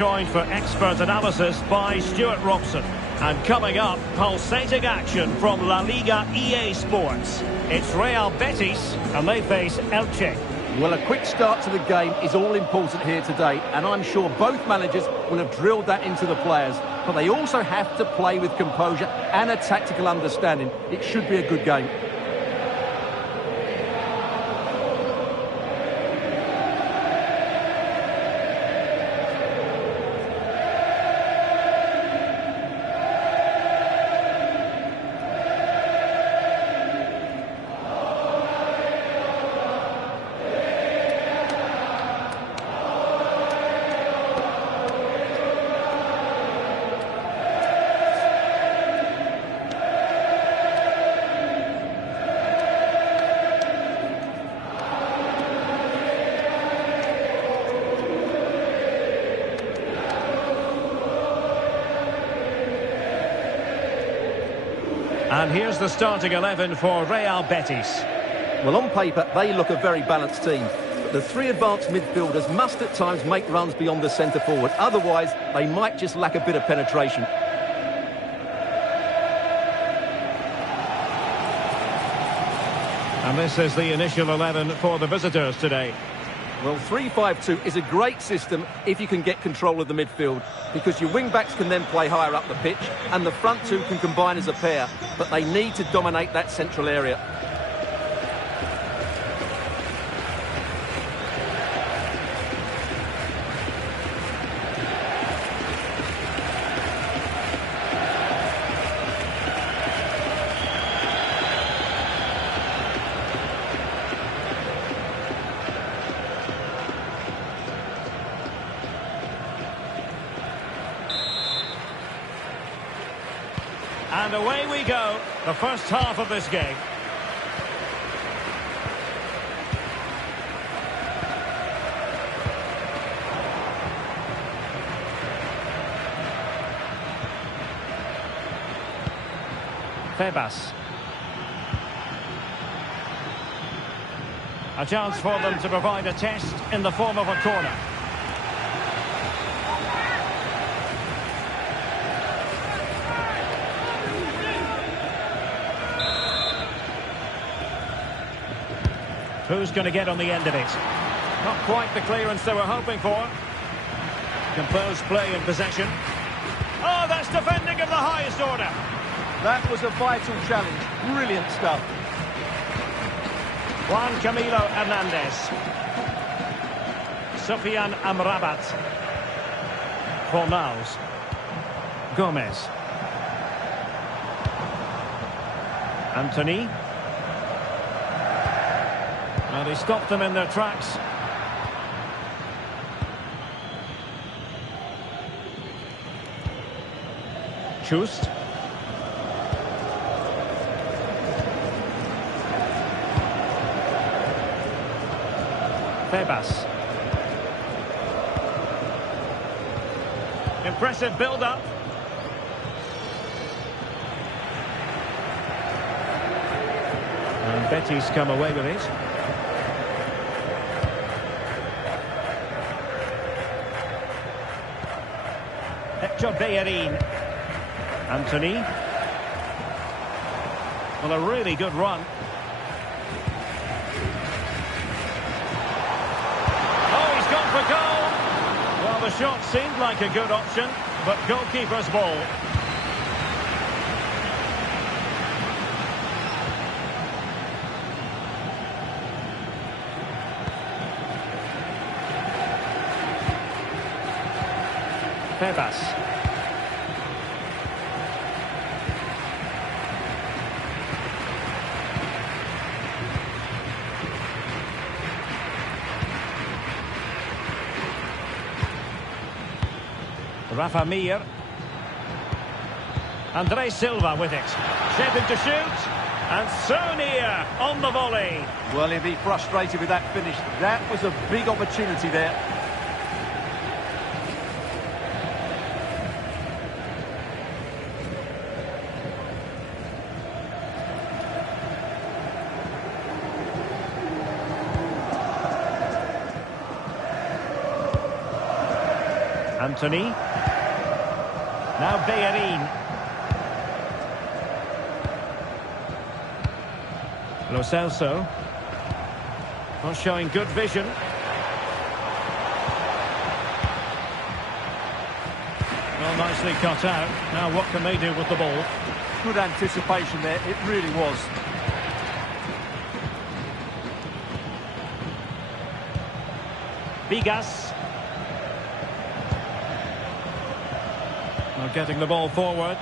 Joined for expert analysis by Stuart Robson. And coming up, pulsating action from La Liga EA Sports. It's Real Betis, and they face Elche. Well, a quick start to the game is all important here today, and I'm sure both managers will have drilled that into the players. But they also have to play with composure and a tactical understanding. It should be a good game. And here's the starting 11 for Real Betis. Well, on paper, they look a very balanced team. But the three advanced midfielders must at times make runs beyond the centre-forward. Otherwise, they might just lack a bit of penetration. And this is the initial 11 for the visitors today. Well, 3-5-2 is a great system if you can get control of the midfield, because your wing-backs can then play higher up the pitch and the front two can combine as a pair, but they need to dominate that central area. And away we go, the first half of this game. Febas. A chance for them to provide a test in the form of a corner. Who's going to get on the end of it? Not quite the clearance they were hoping for. Composed play in possession. Oh, that's defending of the highest order. That was a vital challenge. Brilliant stuff. Juan Camilo Hernandez. Sofian Amrabat. Fornals. Gomez. Anthony. And he stopped them in their tracks. Chust. Febas. Impressive build-up. And Betis come away with it. Bellerin. Anthony. Well, a really good run. Oh, he's gone for goal. Well, the shot seemed like a good option, but goalkeeper's ball. Febas. Rafa Mir. Andre Silva with it. Shaping to shoot. And so near on the volley. Well, he'll be frustrated with that finish. That was a big opportunity there. Anthony. Now Bellerin. Lo Celso. Not showing good vision. Well, nicely cut out. Now what can they do with the ball? Good anticipation there, it really was. Vigas. Well, getting the ball forward.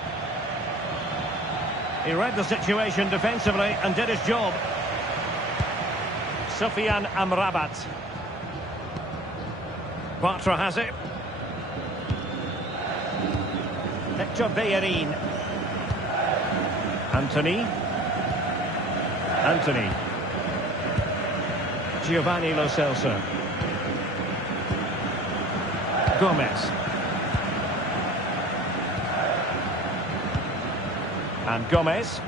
He read the situation defensively and did his job. Sofian Amrabat. Bartra has it. Hector Bellerin. Anthony. Giovanni Lo Celso. Gomez. And Gomez.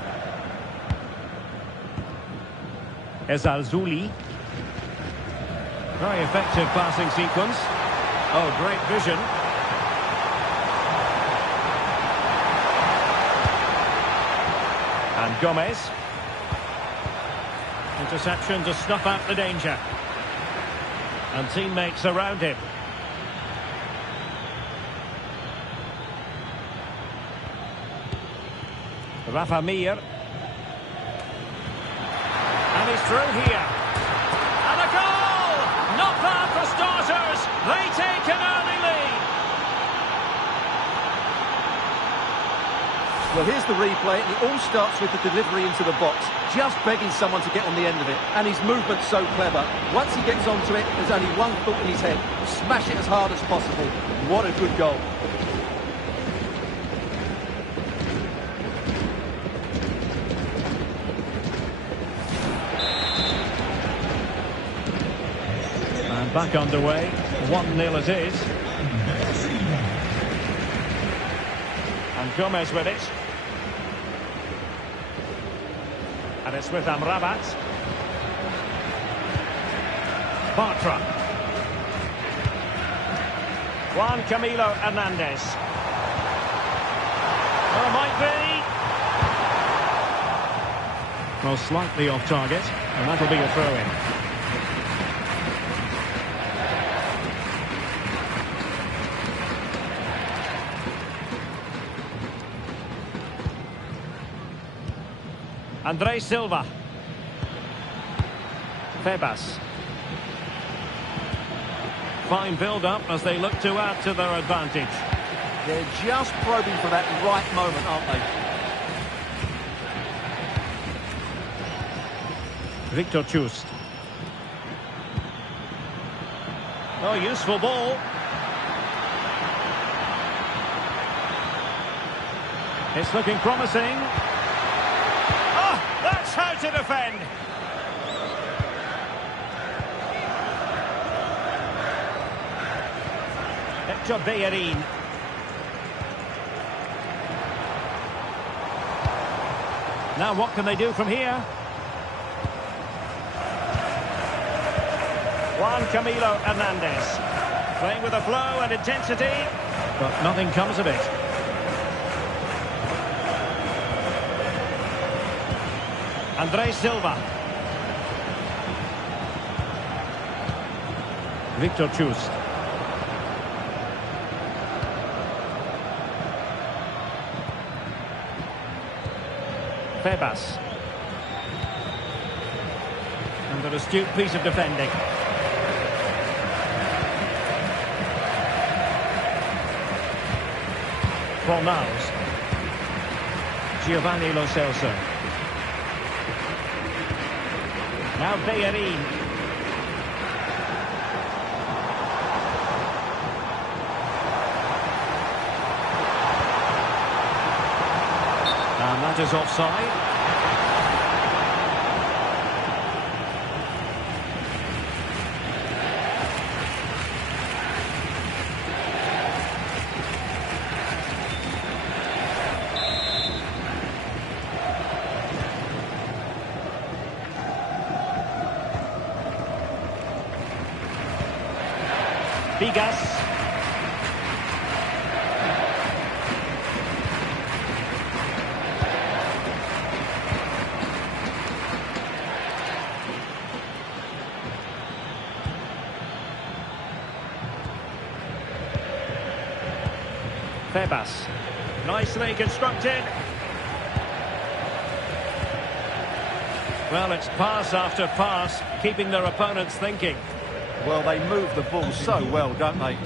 Ezalzouli. Very effective passing sequence. Oh, great vision. And Gomez. Interception to snuff out the danger. And teammates around him. Rafa Mir. And he's through here. And a goal! Not bad for starters. They take an early lead. Well, here's the replay. It all starts with the delivery into the box. Just begging someone to get on the end of it. And his movement's so clever. Once he gets onto it, there's only one thought in his head. Smash it as hard as possible. What a good goal. Back underway, 1-0 it is. And Gomez with it. And it's with Amrabat. Bartra. Juan Camilo Hernandez. Well, it might be. Well, slightly off target, and that'll be a throw-in. Andre Silva. Febas. Fine build-up as they look to add to their advantage. They're just probing for that right moment, aren't they? Victor Chust. Oh, useful ball. It's looking promising. That's how to defend. Hector Bellerin. Now what can they do from here? Juan Camilo Hernandez. Playing with a flow and intensity, but nothing comes of it. Andre Silva. Victor Chust. Febas. And an astute piece of defending. Fornals. Giovanni Lo Celso. Now Bellerin. And that is offside. Vigas. Febas. Nicely constructed. Well, it's pass after pass, keeping their opponents thinking. Well, they move the ball so well, don't they?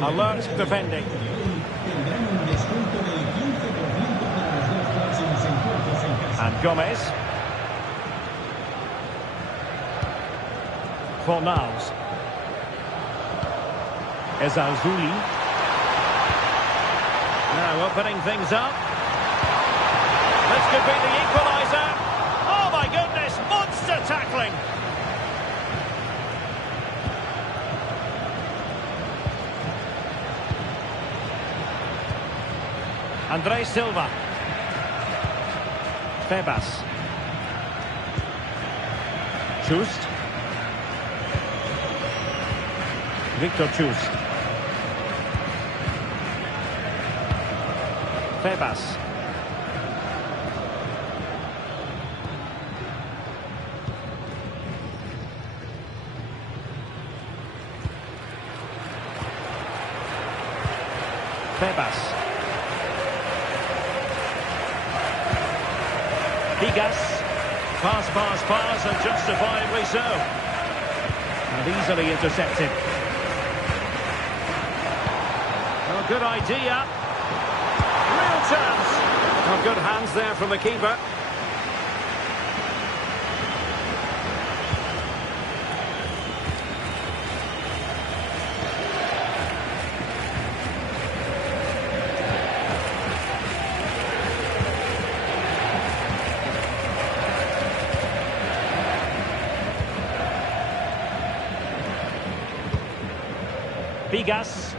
Alert defending. And Gomez. Fornals. Ezalzouli. Now opening things up. This could be the equaliser. Oh my goodness, monster tackling. Andre Silva. Febas. Chust. Victor Chust. Febas. Febas. Higas. Pass, and justifiably so. And easily intercepted. Oh, good idea. Real chance. Oh, good hands there from the keeper. Higas.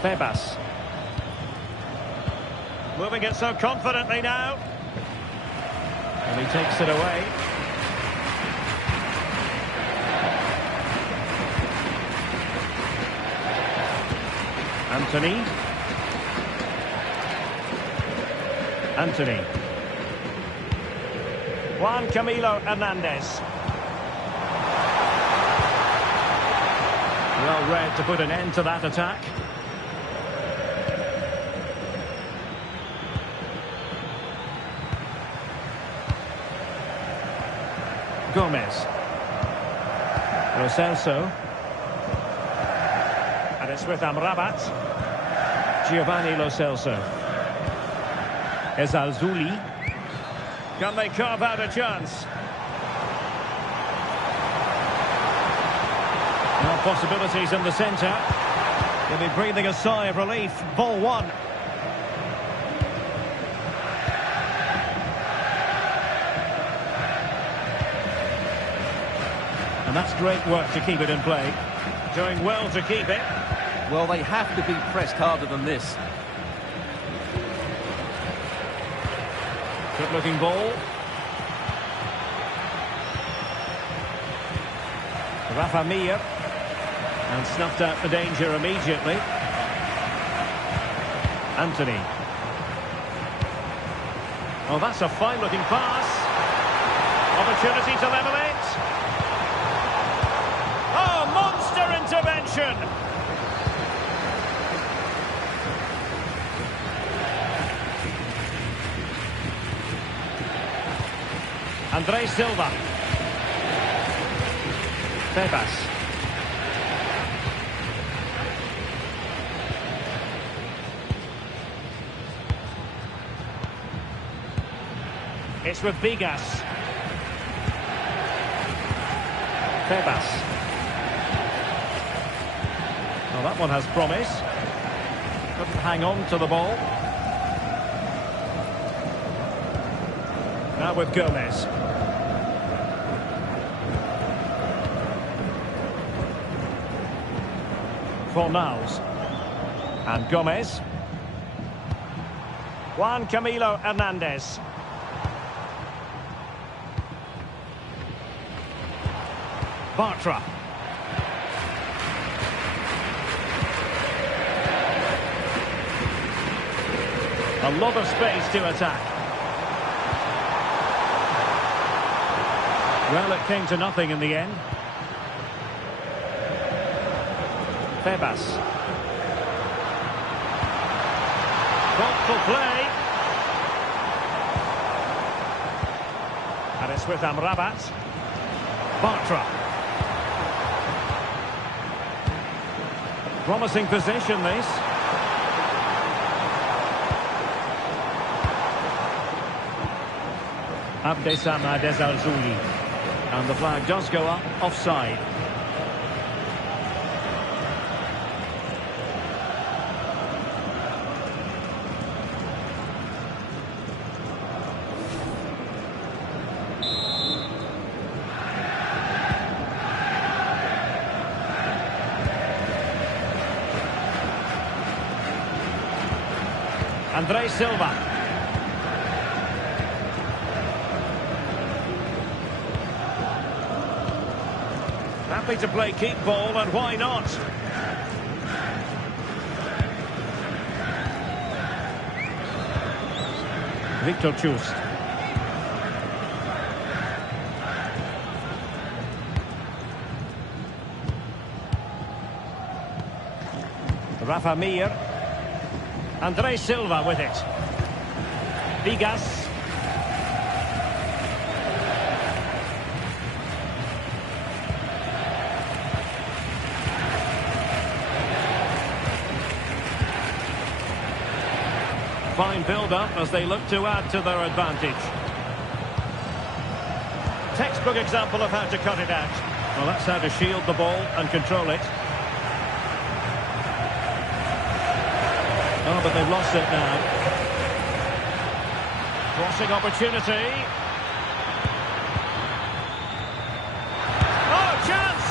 Febas. Moving it so confidently now. And he takes it away. Anthony. Juan Camilo Hernandez. Well read to put an end to that attack. Gomez. Lo Celso. And it's with Amrabat. Giovanni Lo Celso. Ezalzouli. Can they carve out a chance? Now possibilities in the centre. They'll be breathing a sigh of relief. Ball one. And that's great work to keep it in play. Doing well to keep it. Well, they have to be pressed harder than this. Good looking ball. Rafa Mir. And snuffed out the danger immediately. Anthony. Oh, that's a fine looking pass. Opportunity to level it. Oh, monster intervention. Andre Silva. Febas. It's with Vigas. Febas. Well, that one has promise. Couldn't hang on to the ball. Now with Gomez. Fornals. And Gomez. Juan Camilo Hernandez. Bartra. A lot of space to attack. Well, it came to nothing in the end. Tebas. Thoughtful play. And it's with Amrabat. Bartra. Promising position, this. Abdessamad Ezalzouli. And the flag does go up, offside. Andre Silva. Happy to play keep ball, and why not? Victor Chust. Rafa Mir. Andre Silva with it. Vigas. Fine build-up as they look to add to their advantage. Textbook example of how to cut it out. Well, that's how to shield the ball and control it. Oh, but they've lost it now. Crossing opportunity. Oh, chance!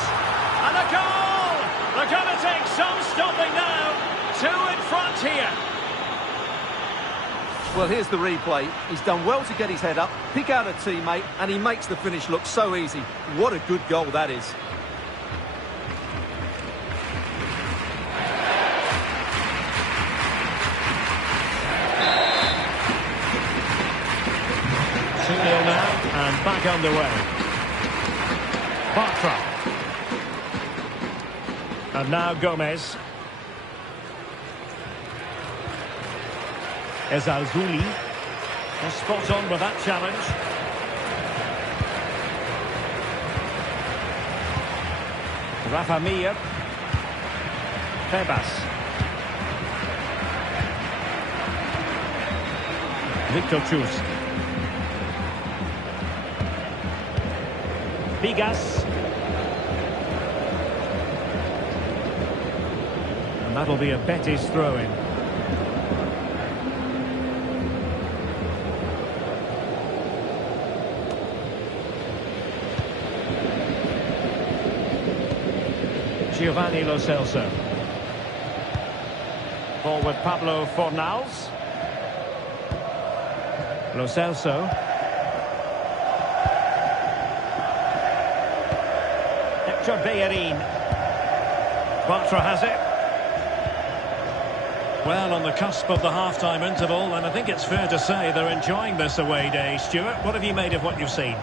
And a goal! They're going to take some stopping now. 2 in front here. Well, here's the replay. He's done well to get his head up, pick out a teammate, and he makes the finish look so easy. What a good goal that is. Now and back underway. Bartra. And now Gomez. Ezalzouli. Spot on with that challenge. Rafa Mir. Tebas. Victor Chust. Vigas. And that'll be a Betis throw-in. Giovanni Lo Celso. Ball with Pablo Fornals. Lo Celso. Bellerin. Bartra has it. Well, on the cusp of the half-time interval, and I think it's fair to say they're enjoying this away day. Stuart, what have you made of what you've seen?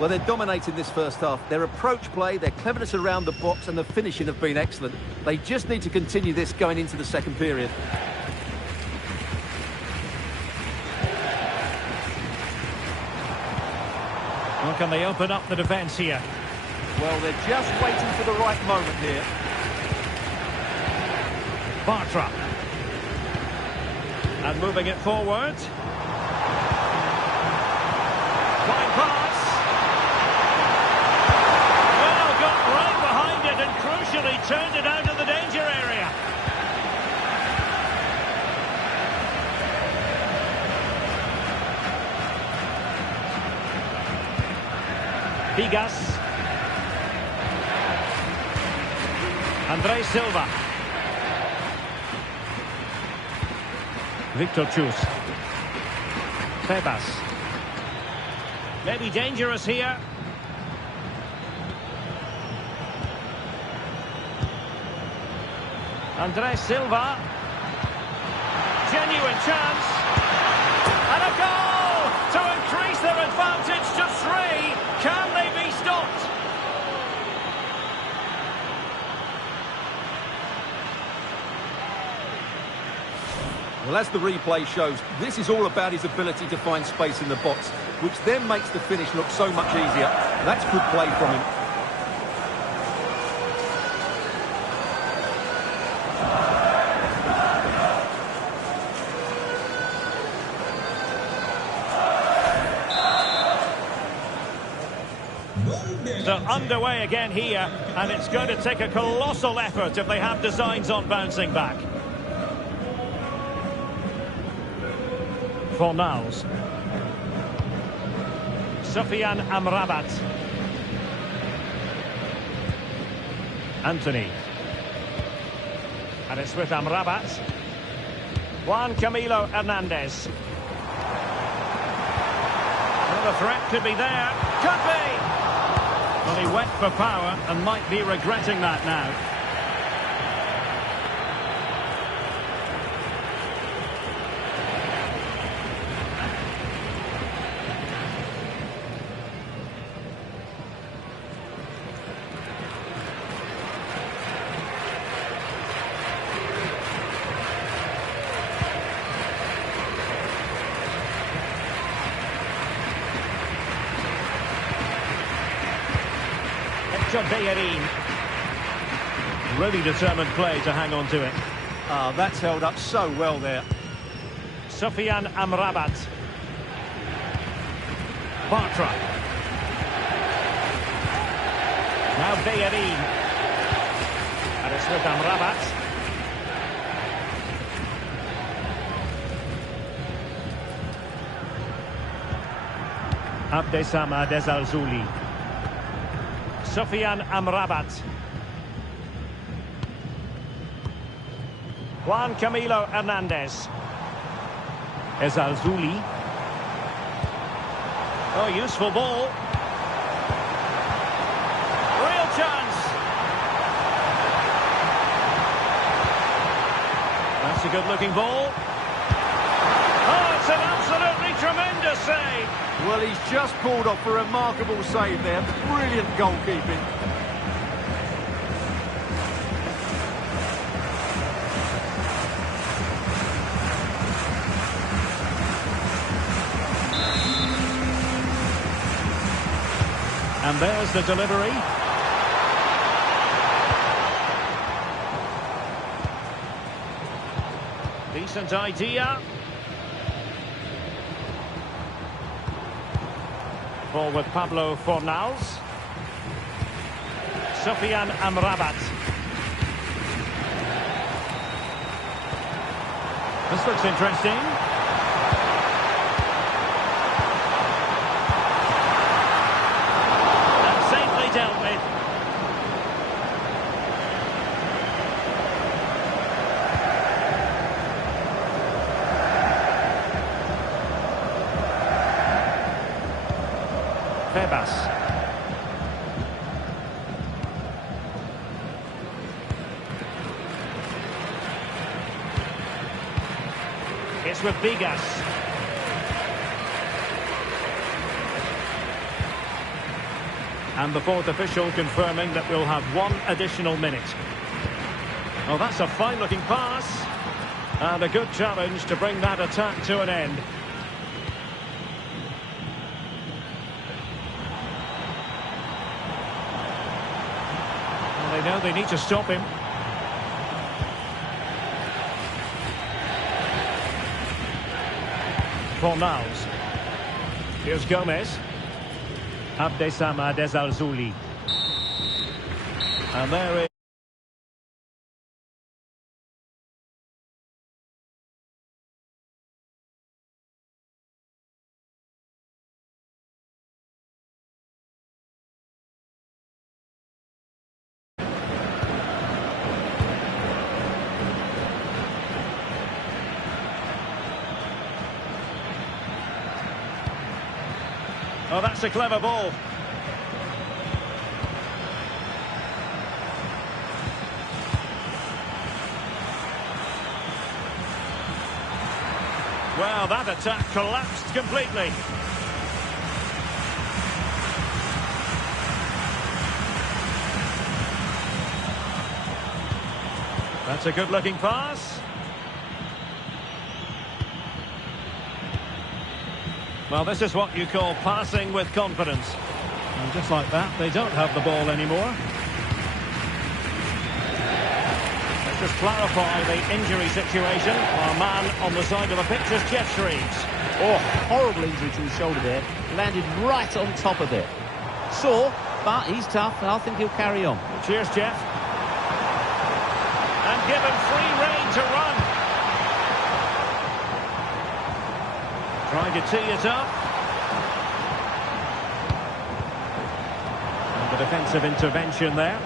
Well, they're dominating this first half. Their approach play, their cleverness around the box and the finishing have been excellent. They just need to continue this going into the second period. Well, can they open up the defence here? Well, they're just waiting for the right moment here. Bartra. And moving it forward. Fine pass. Well, got right behind it and crucially turned it out of the danger area. Vigas. Andre Silva. Victor Chust. Tebas. Maybe dangerous here. Andre Silva. Genuine chance. And a goal to increase their advantage to 3. Can they be stopped? Well, as the replay shows, this is all about his ability to find space in the box, which then makes the finish look so much easier. That's good play from him. So underway again here, and it's going to take a colossal effort if they have designs on bouncing back. Fornals. Sofiane Amrabat. Anthony. And it's with Amrabat. Juan Camilo Hernandez. Well, the threat could be there. Could be! Well, he went for power and might be regretting that now. Really determined play to hang on to it. That's held up so well there. Sofiane Amrabat. Bartra. Now Bellerin. And it's with Amrabat. Abdesam Adezalzouli. Sofiane Amrabat. Juan Camilo Hernandez. Ezalzouli. Oh, useful ball. Real chance. That's a good-looking ball. Oh, it's an absolutely tremendous save. Well, he's just pulled off a remarkable save there. Brilliant goalkeeping. And there's the delivery. Decent idea. Ball with Pablo Fornals. Sofiane Amrabat. This looks interesting. Dealt with. Febas. It's with Vigas. And the fourth official confirming that we'll have 1 additional minute. Oh, that's a fine-looking pass. And a good challenge to bring that attack to an end. Well, they know they need to stop him. Fornals. Here's Gomez. Abdesam Adezalzouli. And there is... Oh, that's a clever ball. Well, that attack collapsed completely. That's a good-looking pass. Well, this is what you call passing with confidence. And just like that, they don't have the ball anymore. Let's just clarify the injury situation. Our man on the side of the pitch is Jeff Shreves. Oh, horrible injury to his shoulder there. Landed right on top of it. Sore, but he's tough, and I think he'll carry on. Cheers, Jeff. And given free rein to run. Trying to tee it up. And the defensive intervention there.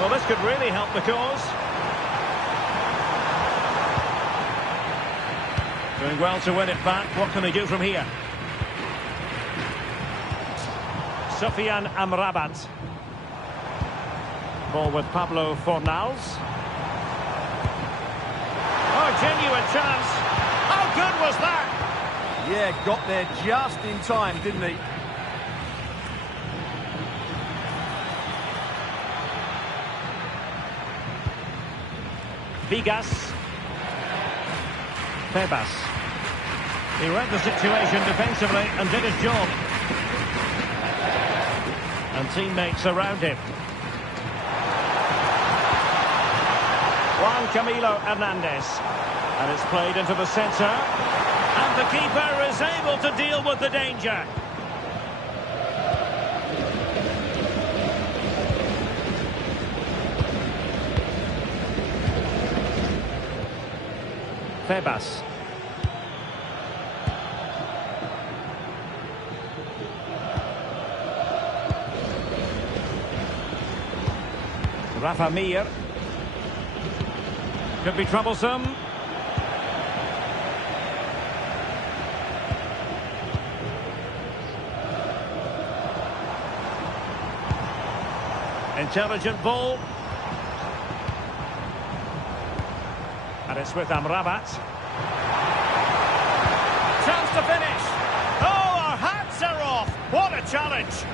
Well, this could really help the cause. Doing well to win it back. What can they do from here? Sofian Amrabat. Ball with Pablo Fornals. Oh, genuine chance. How good was that? Yeah, got there just in time, didn't he? Vigas. Tebas. He read the situation defensively and did his job. And teammates around him. Juan Camilo Hernandez. And it's played into the centre. And the keeper is able to deal with the danger. Tebas. Rafa Mir. Could be troublesome. Intelligent ball. And it's with Amrabat. Chance to finish. Oh, our hats are off. What a challenge.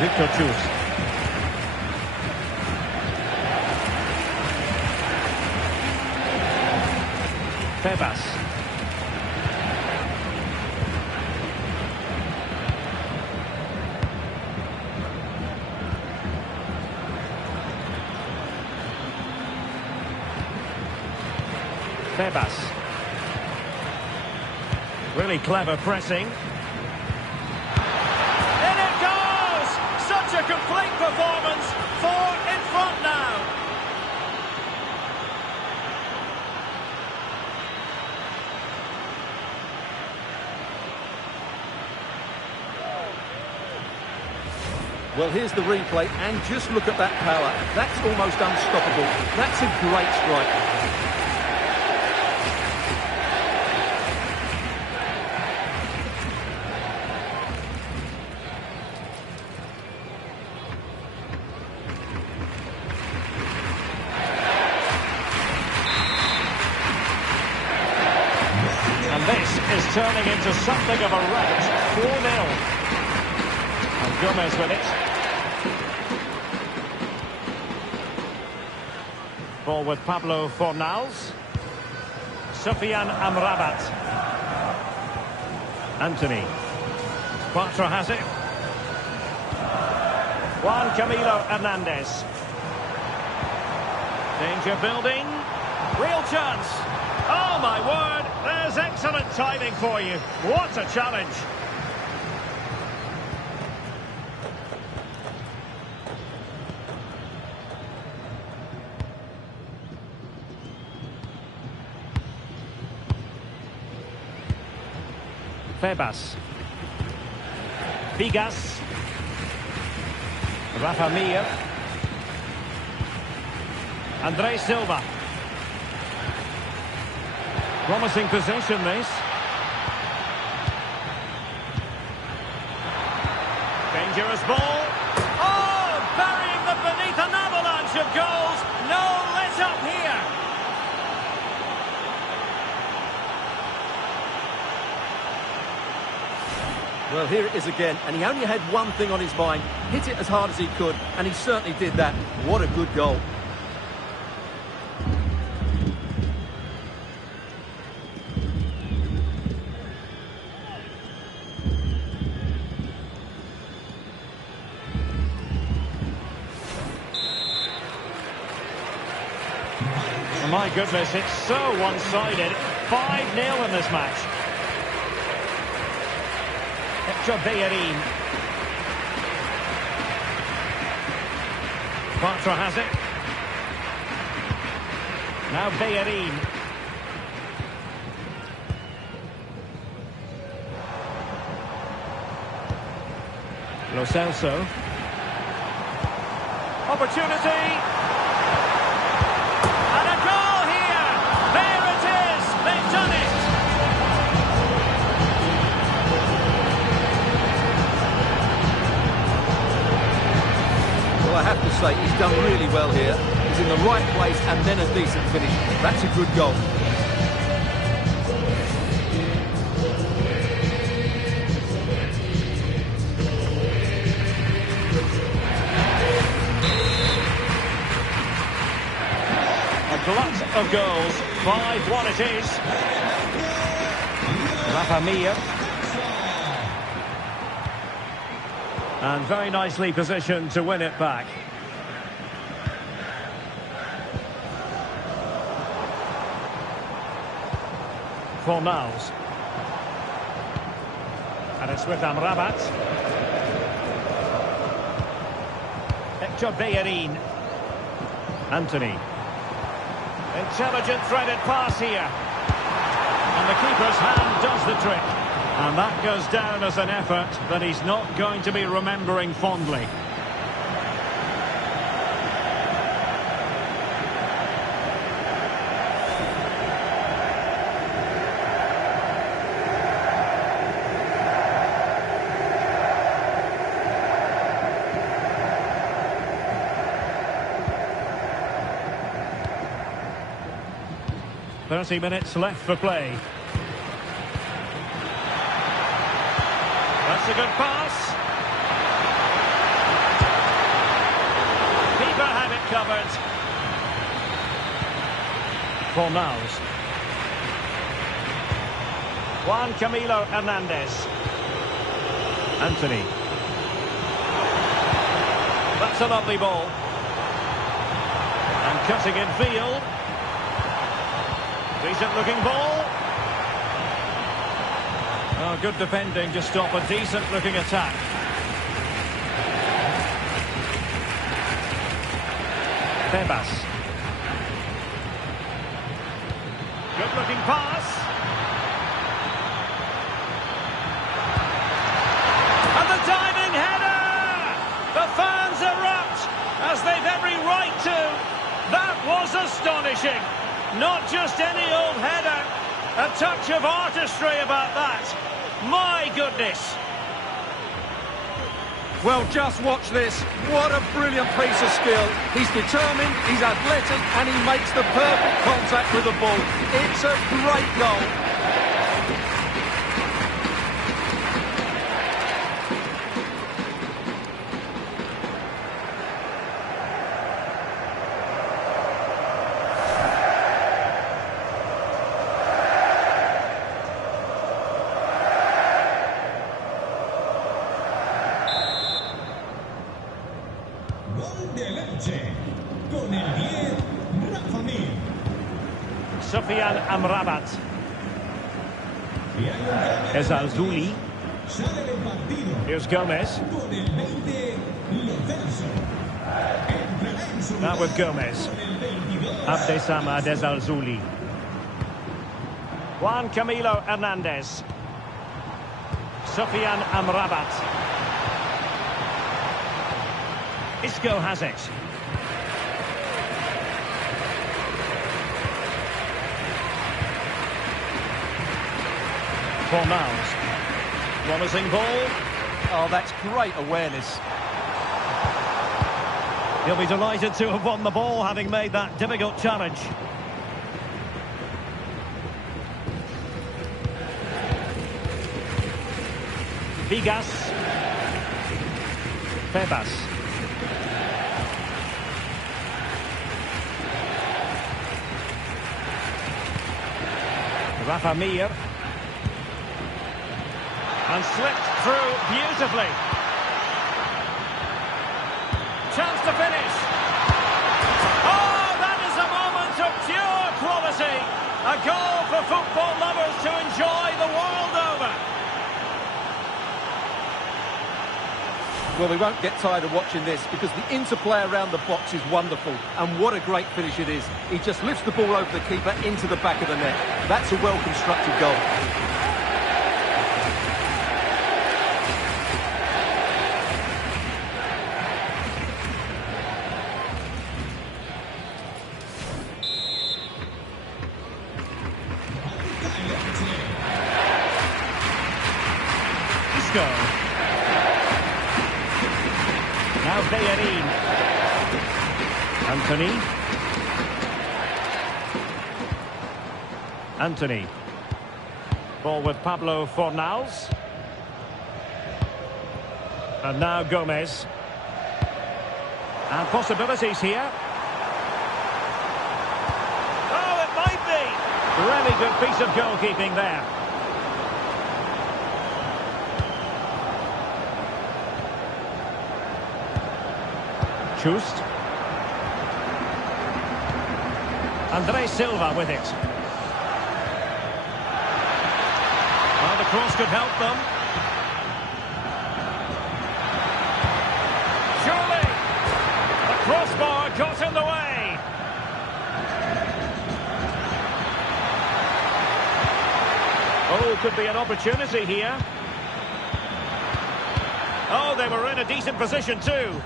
Victor Chus. Tebas. Tebas. Really clever pressing. In it goes! Such a complete performance. 4 in front now. Well, here's the replay, and just look at that power. That's almost unstoppable. That's a great strike. This is turning into something of a rout. 4-0. And Gomez with it. Ball with Pablo Fornals. Sofian Amrabat. Anthony. Quattro has it. Juan Camilo Hernandez. Danger building. Real chance. Oh, my word. There's excellent timing for you. What a challenge. Tebas. Vigas. Rafa Mir. Andre Silva. Promising possession, this. dangerous ball. Oh, burying them beneath an avalanche of goals. No let up here. Well, here it is again, and he only had one thing on his mind. Hit it as hard as he could, and he certainly did that. What a good goal. My goodness, it's so one-sided. 5-0 in this match. Elche. Bartra has it. Now Bellerin. Lo Celso. Opportunity. And a goal here. There it is. They've done it. Well, I have to say, he's done really well here. He's in the right place and then a decent finish. That's a good goal. A glut of goals. 5-1 it is. Rafa Mir. And very nicely positioned to win it back. Fornals. And it's with Amrabat. Elche Bellerin. Anthony. Intelligent threaded pass here. And the keeper's hand does the trick. And that goes down as an effort that he's not going to be remembering fondly. "30 minutes left for play. That's a good pass. Keeper had it covered. Fornals. Juan Camilo Hernandez. Anthony. That's a lovely ball. And cutting in field. Decent looking ball. Oh, good defending to stop a decent looking attack. Tebas. Good looking pass. And the diving header! The fans erupt, as they've every right to. That was astonishing. Not just any old header. A touch of artistry about that. My goodness. Well, just watch this. What a brilliant piece of skill. He's determined, he's athletic, and he makes the perfect contact with the ball. It's a great goal. del Elche, con el 10, Rafa Mir. Sofian Amrabat. Ezalzouli. Sale del partido Here's Gomez. con el 20, Lo Celso. Entrará en su Now with lugar Gomez. con el 22. Abdesama Ezalzouli. Juan Camilo Hernandez. Sofian Amrabat. Isco has it. Fornals. Promising ball. Oh, that's great awareness. He'll be delighted to have won the ball, having made that difficult challenge. Vigas. Pebas. Rafa Mir. And slipped through beautifully. Chance to finish. Oh, that is a moment of pure quality. A goal for football lovers to enjoy the world over. Well, we won't get tired of watching this because the interplay around the box is wonderful. And what a great finish it is. He just lifts the ball over the keeper into the back of the net. That's a well-constructed goal. Now Bellerin. Anthony. Ball with Pablo Fornals. And now Gomez. And possibilities here. Oh, it might be. Really good piece of goalkeeping there. Chust. Andre Silva with it. Well, the cross could help them. Surely! The crossbar got in the way. Oh, could be an opportunity here. Oh, they were in a decent position too.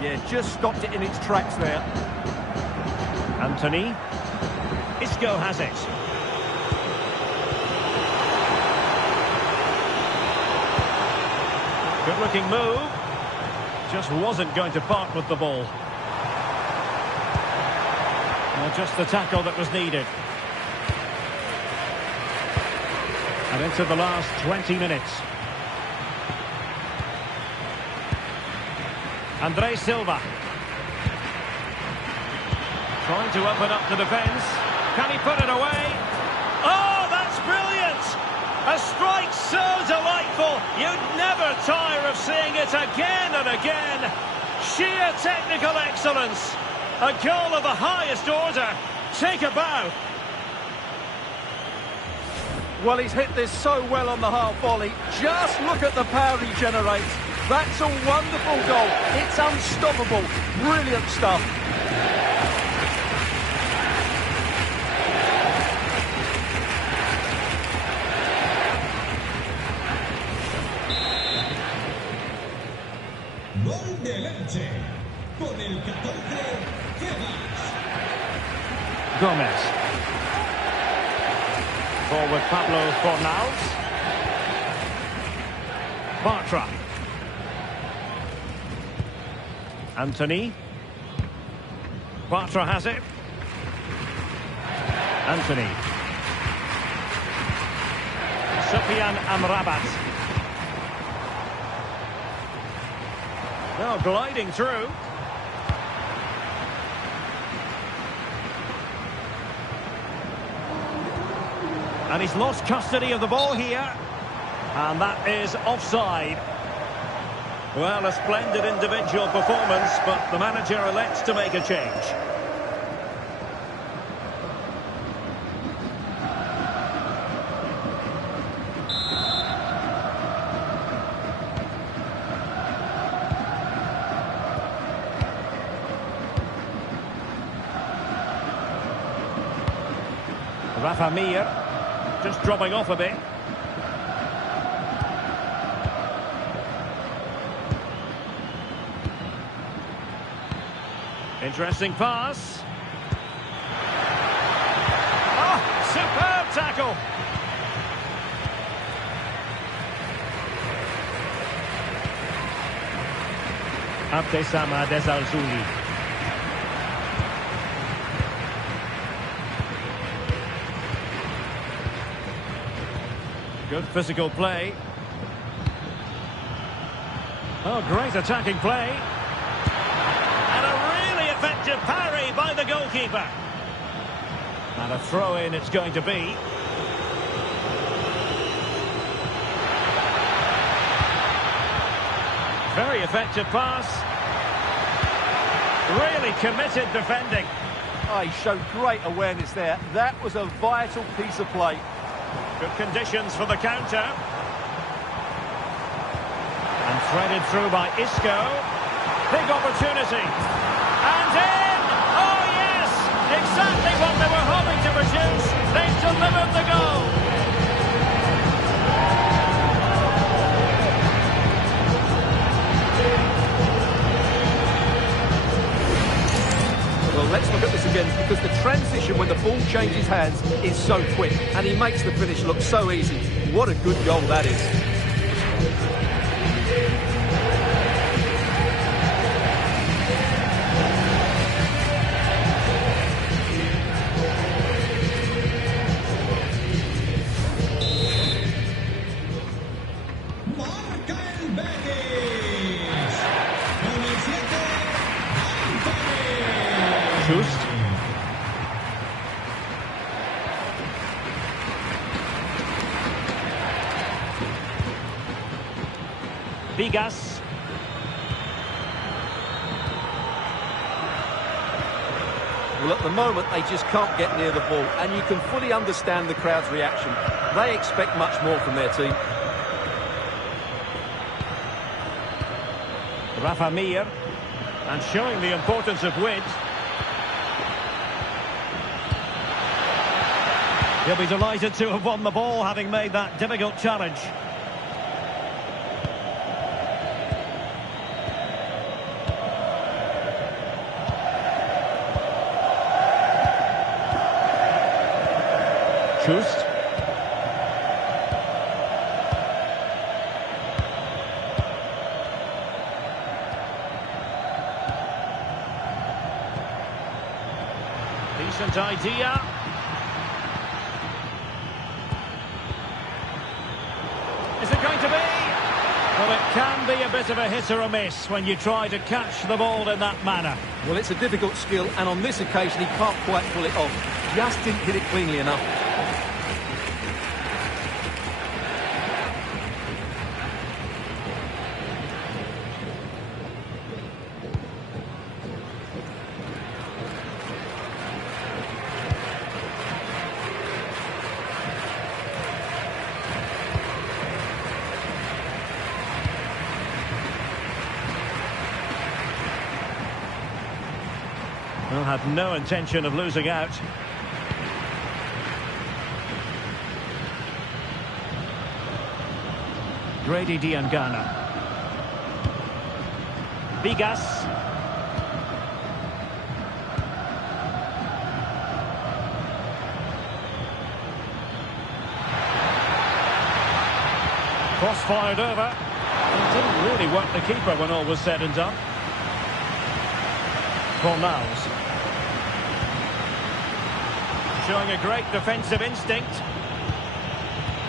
Yeah, just stopped it in its tracks there. Anthony. Isco has it. Good-looking move. Just wasn't going to part with the ball. Well, just the tackle that was needed. And into the last 20 minutes. Andre Silva. Trying to open up the defence. Can he put it away? Oh, that's brilliant! A strike so delightful. You'd never tire of seeing it again and again. Sheer technical excellence. A goal of the highest order. Take a bow. Well, he's hit this so well on the half volley. Just look at the power he generates. That's a wonderful goal. It's unstoppable. Brilliant stuff. Gol del Elche. Con el 14, Gomez. Ball with Pablo Fornals. Bartra. Anthony. Bartra has it. Anthony. Sufyan Amrabat. Now gliding through. And he's lost custody of the ball here. And that is offside. Well, a splendid individual performance, but the manager elects to make a change. Rafa Mir, just dropping off a bit. Interesting pass. Oh, superb tackle. Abdesama Desalzuli. Good physical play. Oh, great attacking play. And a really effective parry by the goalkeeper. And a throw-in it's going to be. Very effective pass. Really committed defending. Oh, he showed great awareness there. That was a vital piece of play. Good conditions for the counter. And threaded through by Isco. Big opportunity. And in! Oh, yes! Exactly what they were hoping to produce. They've delivered the goal. Well, let's look at this again, because the transition when the ball changes hands is so quick, and he makes the finish look so easy. What a good goal that is. Marca el Betis. Con el 7, Anthony. Just. Vigas. Well, at the moment, they just can't get near the ball, and you can fully understand the crowd's reaction. They expect much more from their team. Rafa Mir. And showing the importance of width. He'll be delighted to have won the ball, having made that difficult challenge. Just. Decent idea. Is it going to be? Well, it can be a bit of a hit or a miss when you try to catch the ball in that manner. Well, it's a difficult skill, and on this occasion, he can't quite pull it off. Just didn't hit it cleanly enough. Well, had no intention of losing out. Grady Diangana. Vigas. Cross fired over. It didn't really work the keeper when all was said and done. Fornals. Showing a great defensive instinct.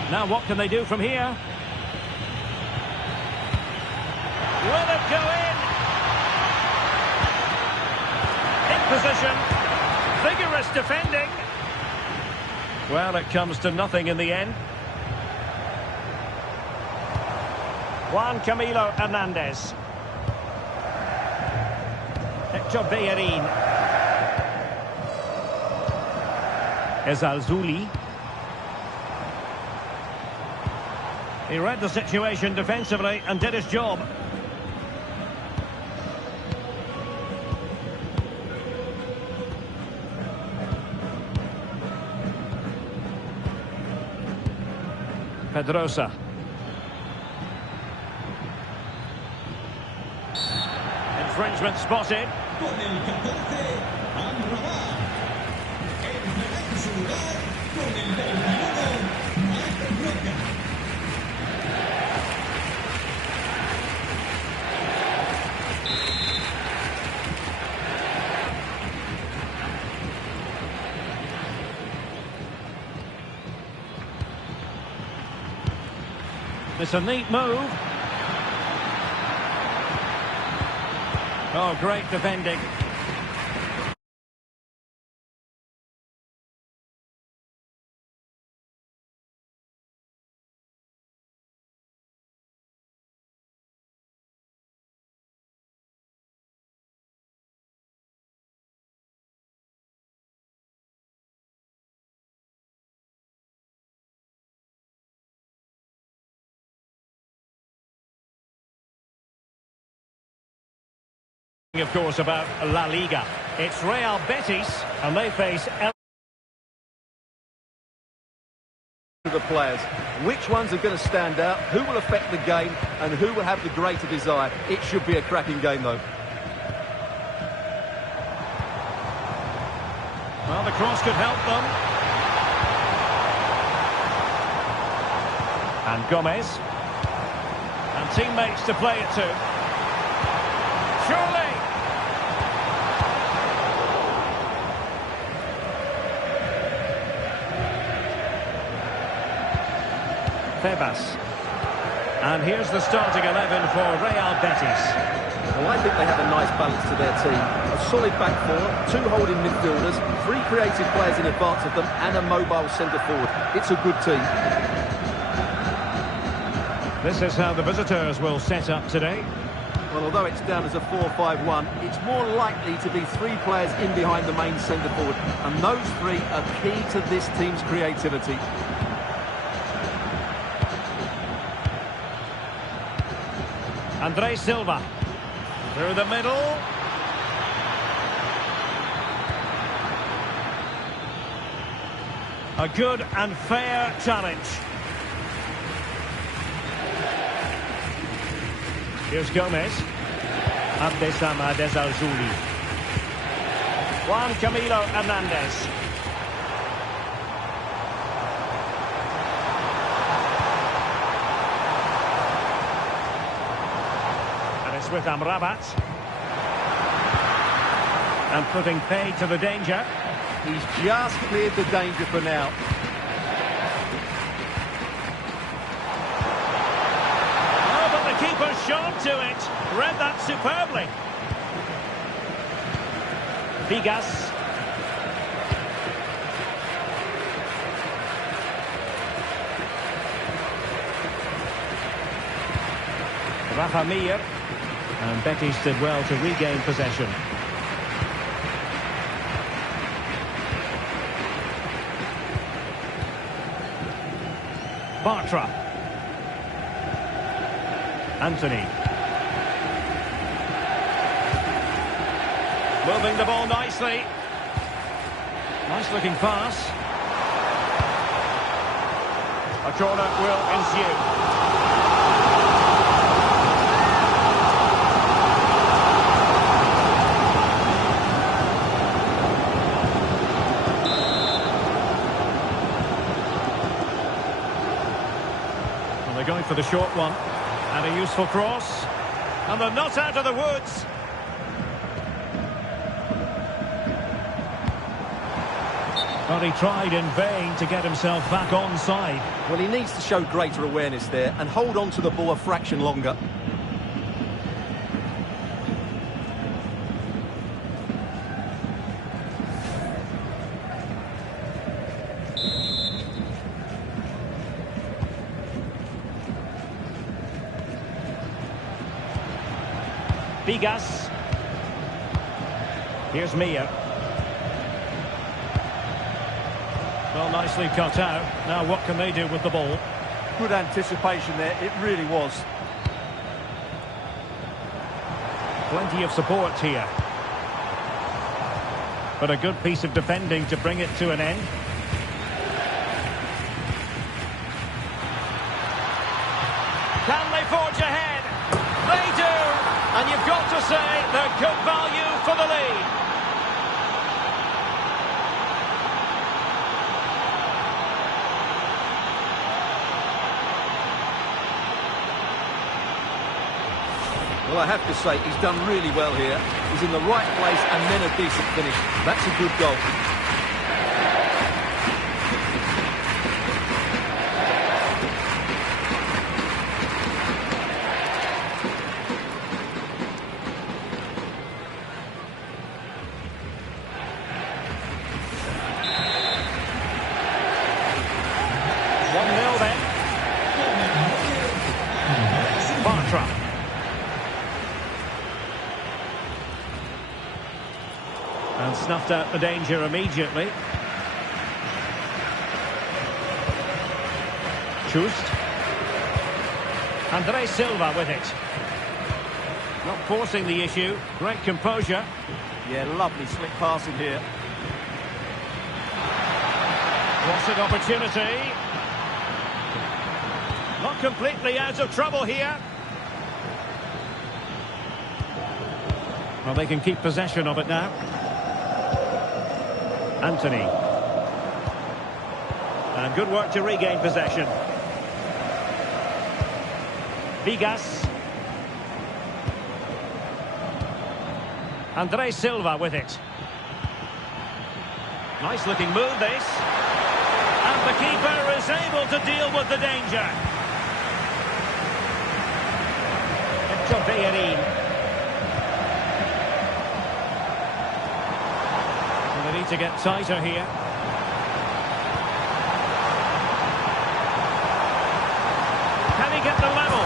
Now what can they do from here? Will it go in? In position. Vigorous defending. Well, it comes to nothing in the end. Juan Camilo Hernandez. Hector Bellerin. Ezalzuli. He read the situation defensively and did his job. Pedrosa. Infringement spotted. Con el 14, Amrabat. Entrará en su lugar con el 21, Marc Roca. It's a neat move. Oh, great defending. Of course, about La Liga. It's Real Betis, and they face Elche. The players. Which ones are going to stand out? Who will affect the game? And who will have the greater desire? It should be a cracking game, though. Well, the cross could help them. And Gomez. And teammates to play it to. Surely! Febas. And here's the starting 11 for Real Betis. Well, I think they have a nice balance to their team. A solid back four, 2 holding midfielders, 3 creative players in advance of them, and a mobile centre-forward. It's a good team. This is how the visitors will set up today. Well, although it's down as a 4-5-1, it's more likely to be 3 players in behind the main centre-forward. And those 3 are key to this team's creativity. Andre Silva. Through the middle. A good and fair challenge. Here's Gomez. Abdesama Desalzuli. Juan Camilo Hernandez. And it's with Amrabat. And putting pay to the danger. He's just cleared the danger for now. Oh, but the keeper shot to it. Read that superbly. Vigas. Rafa Mir. And Betis did well to regain possession. Bartra. Anthony. Moving the ball nicely. Nice looking pass. A corner will ensue. They're going for the short one. And a useful cross. And they're not out of the woods. But he tried in vain to get himself back onside. Well, he needs to show greater awareness there and hold on to the ball a fraction longer. Vigas. Here's Mir. Well, nicely cut out. Now what can they do with the ball? Good anticipation there, it really was. Plenty of support here. But a good piece of defending to bring it to an end. Can they forge ahead? They do! And you've got to say they're good value for the lead. Well, I have to say, he's done really well here. He's in the right place and then a decent finish. That's a good goal. ultra. And snuffed out the danger immediately. Just. Andre Silva with it. Not forcing the issue. Great composure. Yeah, lovely slick passing here. What's an opportunity? Not completely out of trouble here. Well, they can keep possession of it now. Anthony. And good work to regain possession. Vigas. Andre Silva with it. Nice looking move this. And the keeper is able to deal with the danger. Into Bellerin. They need to get tighter here. Can he get the level?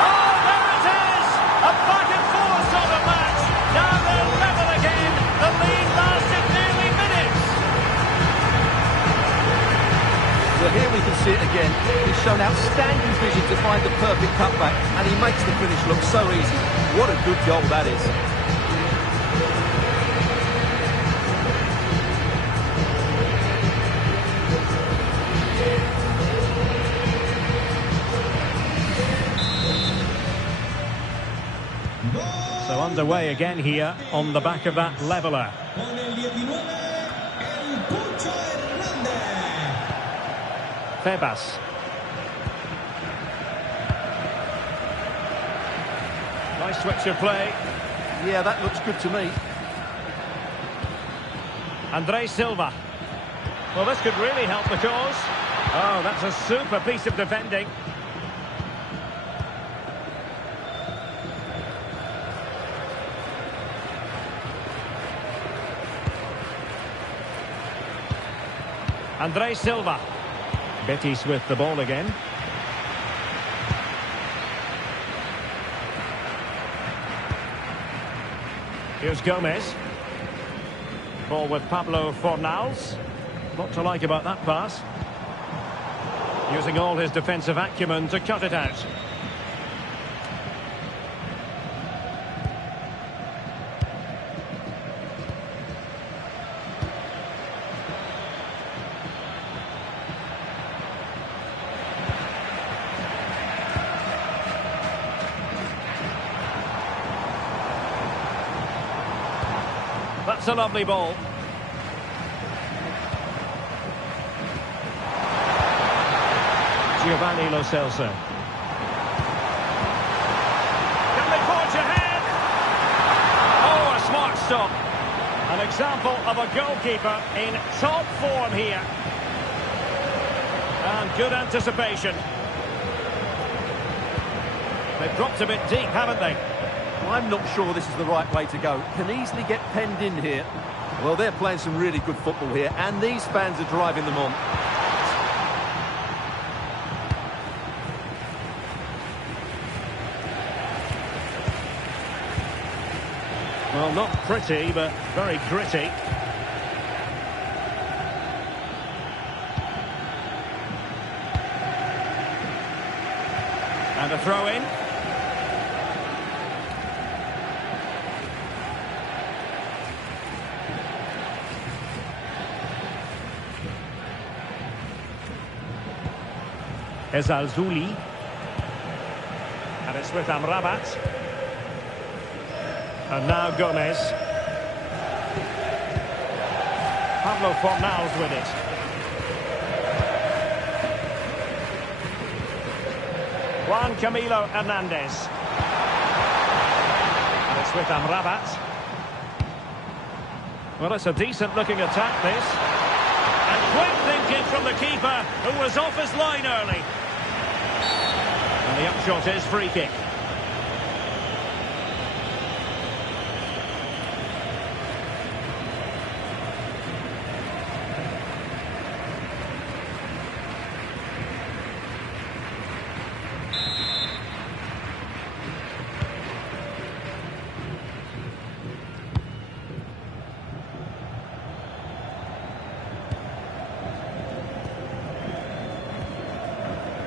Oh, there it is! A back and forth sort of match. Now they're level again. The lead lasted nearly minutes. Well, here we can see it again. He's shown outstanding vision to find the perfect cutback, and he makes the finish look so easy. What a good goal that is. So underway again here on the back of that leveller. Con el 19, el Pucho Hernández. Febas. Nice switch of play. Yeah, that looks good to me. Andre Silva. Well, this could really help the cause. Oh, that's a super piece of defending. Andre Silva. Betis with the ball again. Here's Gomez. Ball with Pablo Fornals. What to like about that pass. Using all his defensive acumen to cut it out. That's a lovely ball. Giovanni Lo Celso. Can they forge ahead? Oh, a smart stop. An example of a goalkeeper in top form here. And good anticipation. They've dropped a bit deep, haven't they? I'm not sure this is the right way to go. Can easily get penned in here. Well, they're playing some really good football here, and these fans are driving them on. Well, not pretty, but very gritty. And a throw-in. Ezalzouli. And it's with Amrabat. And now Gomez. Pablo Fornals with it. Juan Camilo Hernandez. And it's with Amrabat. Well, it's a decent looking attack, this. And quick thinking from the keeper, who was off his line early. And the upshot is free kick.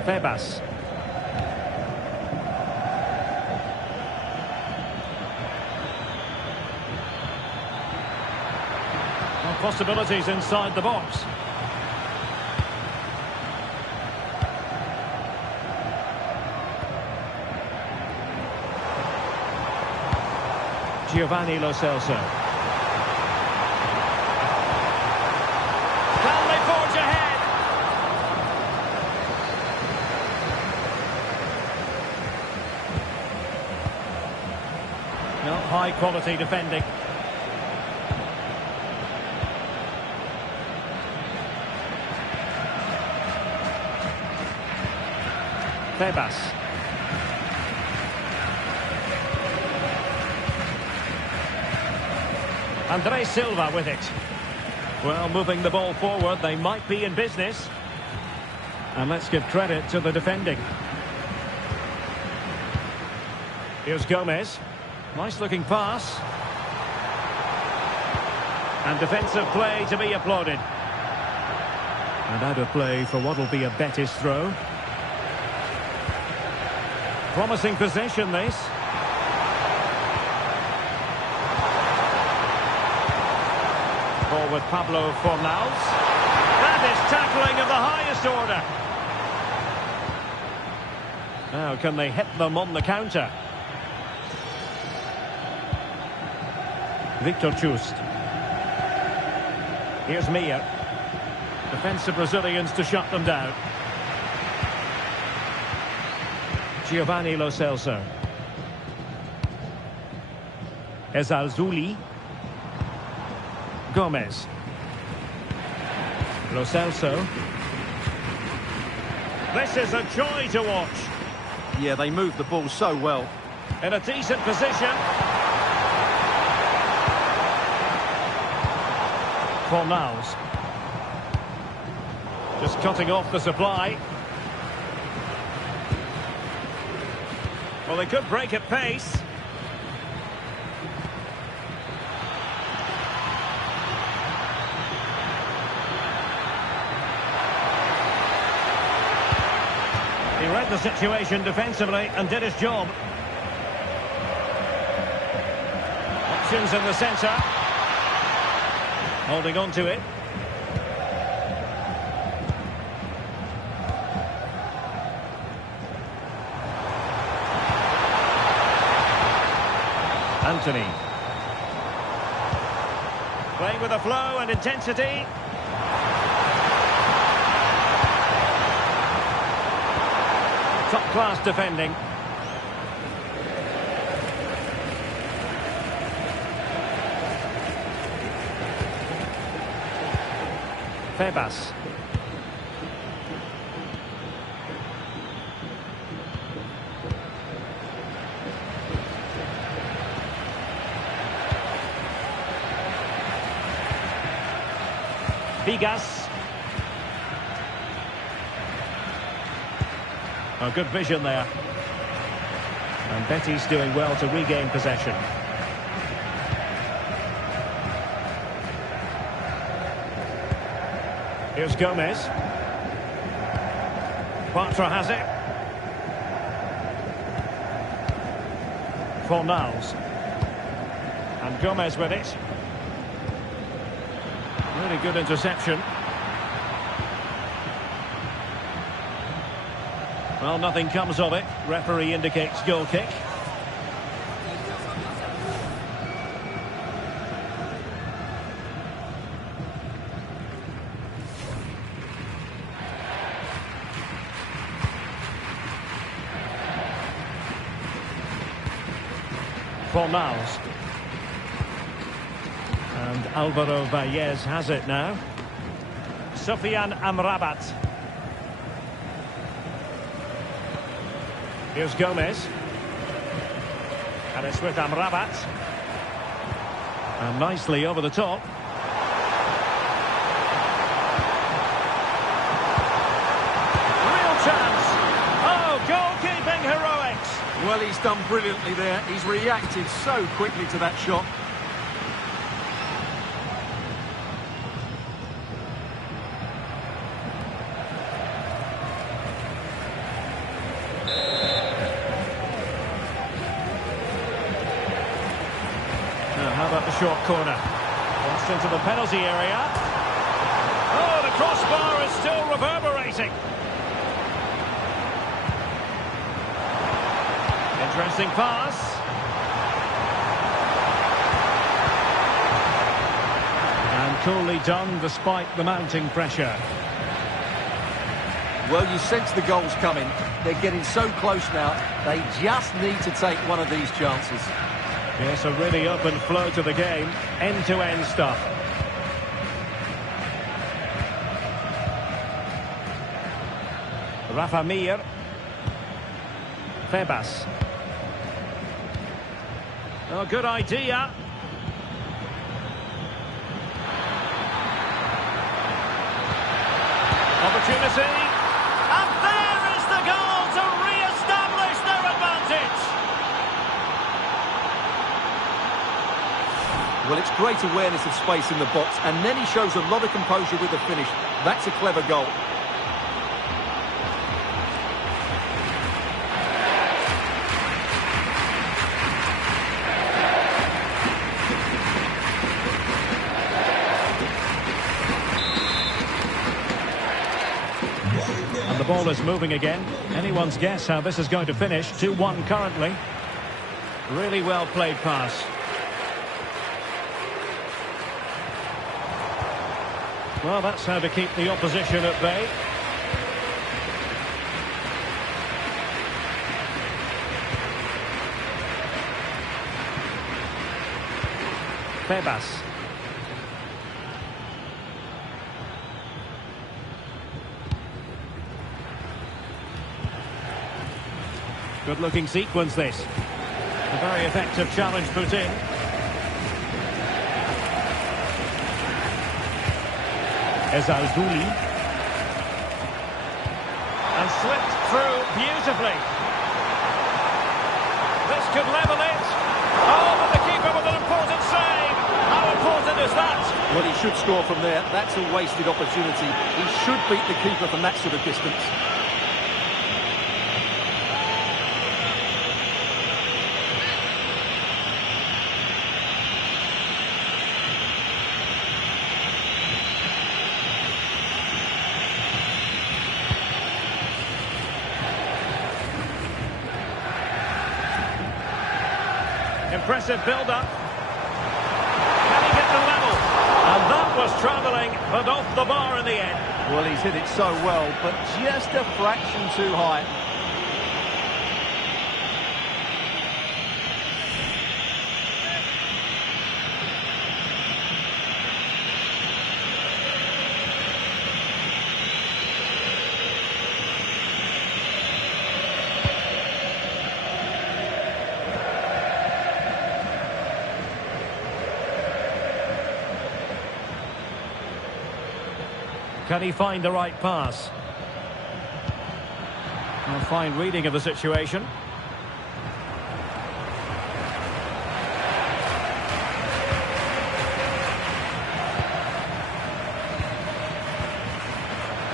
Febas. Well, possibilities inside the box. Giovanni Lo Celso. Can they forge ahead? No, high quality defending. Febas. Andre Silva with it. Well, moving the ball forward, they might be in business. And let's give credit to the defending. Here's Gomez. Nice looking pass. And defensive play to be applauded. And out of play for what will be a Betis throw. Promising possession, this. Ball with Pablo Fornals. That is tackling of the highest order. Now, can they hit them on the counter? Victor Chust. Here's Mia. Defensive Brazilians to shut them down. Giovanni Lo Celso. Ezalzouli. Gomez. Lo Celso. This is a joy to watch. Yeah, they move the ball so well. In a decent position. Fornals. Just cutting off the supply. Well, they could break at pace. He read the situation defensively and did his job. Options in the centre. Holding on to it. Anthony. Playing with a flow and intensity. Top-class defending. Febas. Vigas. Oh, good vision there. And Betis doing well to regain possession. Here's Gomez. Bartra has it. Fornals. And Gomez with it. Really good interception. Well, nothing comes of it. Referee indicates goal kick. Fornals. And Alvaro Valles has it now. Sofian Amrabat. Here's Gomez. And it's with Amrabat. And nicely over the top. Real chance. Oh, goalkeeping heroics. Well, he's done brilliantly there. He's reacted so quickly to that shot. How about the short corner? Crossed into the penalty area. Oh, the crossbar is still reverberating. Interesting pass. And coolly done despite the mounting pressure. Well, you sense the goals coming. They're getting so close now. They just need to take one of these chances. Yes, a really open flow to the game. End-to-end stuff. Rafa Mir. Febas. Oh, good idea. Opportunity. And there is the goal to re-establish their advantage. Well, it's great awareness of space in the box, and then he shows a lot of composure with the finish. That's a clever goal. And the ball is moving again. Anyone's guess how this is going to finish. 2-1 currently. Really well played pass. Well, that's how to keep the opposition at bay. Febas. Good-looking sequence, this. A very effective challenge put in. Ezaldouli. And slipped through beautifully. This could level it. Oh, but the keeper with an important save. How important is that? Well, he should score from there. That's a wasted opportunity. He should beat the keeper from that sort of distance. Impressive build-up. Can he get the level? And that was travelling, but off the bar in the end. Well, he's hit it so well, but just a fraction too high. Can he find the right pass? A fine reading of the situation.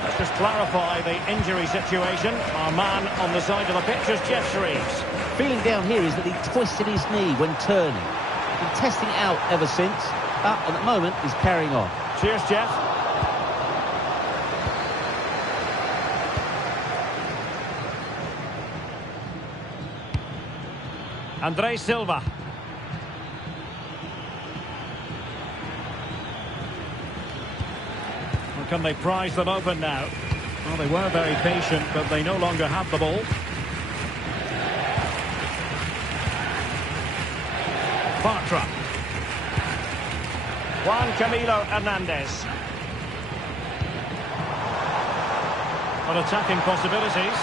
Let's just clarify the injury situation. Our man on the side of the pitch is Jeff Shreves. Feeling down here is that he twisted his knee when turning. He's been testing it out ever since, but at the moment he's carrying on. Cheers, Jeff. Andre Silva. Well, can they prize them open now? Well, they were very patient, but they no longer have the ball. Bartra. Juan Camilo Hernandez. On attacking possibilities.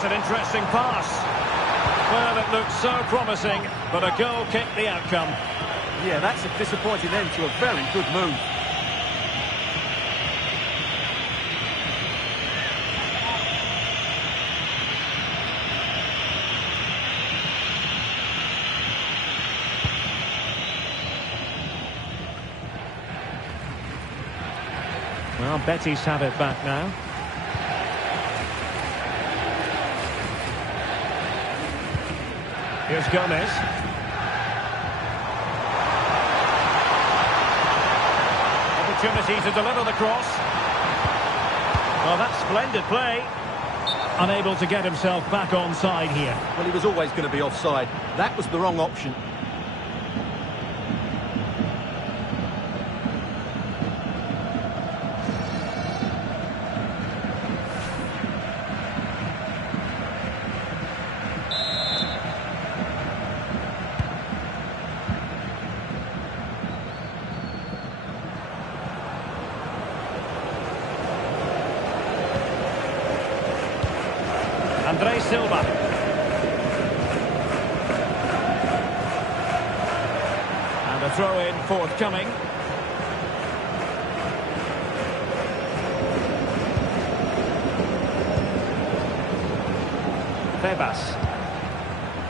That's an interesting pass. Well, it looked so promising, but a goal kicked the outcome. Yeah, that's a disappointing end to a very good move. Well, Betis have it back now. Here's Gomez. opportunity to deliver the cross. Well, that's splendid play. Unable to get himself back onside here. Well, he was always going to be offside. That was the wrong option. André Silva. And a throw-in forthcoming. Tebas.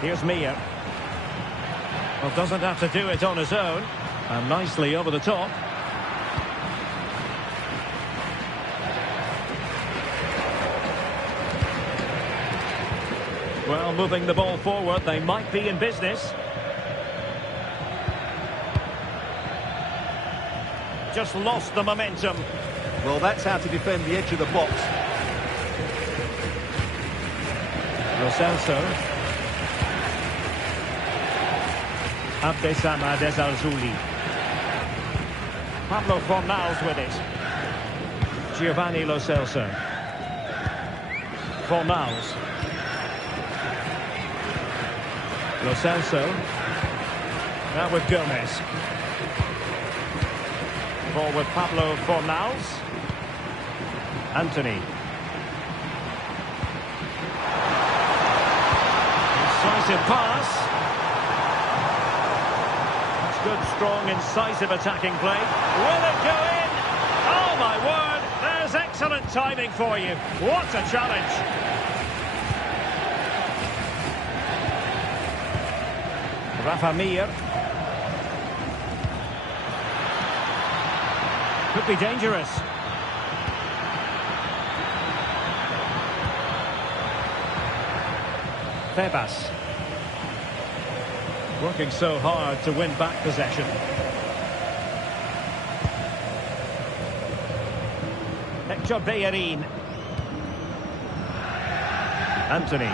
Here's Mia. Well, doesn't have to do it on his own. And nicely over the top. Well, moving the ball forward, they might be in business. Just lost the momentum. Well, that's how to defend the edge of the box. Lo Celso. Abdesama Desalzuli. Pablo Fornals with it. Giovanni Lo Celso. Fornals. Lo Celso. Now with Gomez. Ball with Pablo Fornals. Anthony. Incisive pass. That's good, strong, incisive attacking play. Will it go in? Oh my word! There's excellent timing for you. What a challenge! Rafa Mir. Could be dangerous. Tebas. Working so hard to win back possession. Hector Bellerin. Anthony.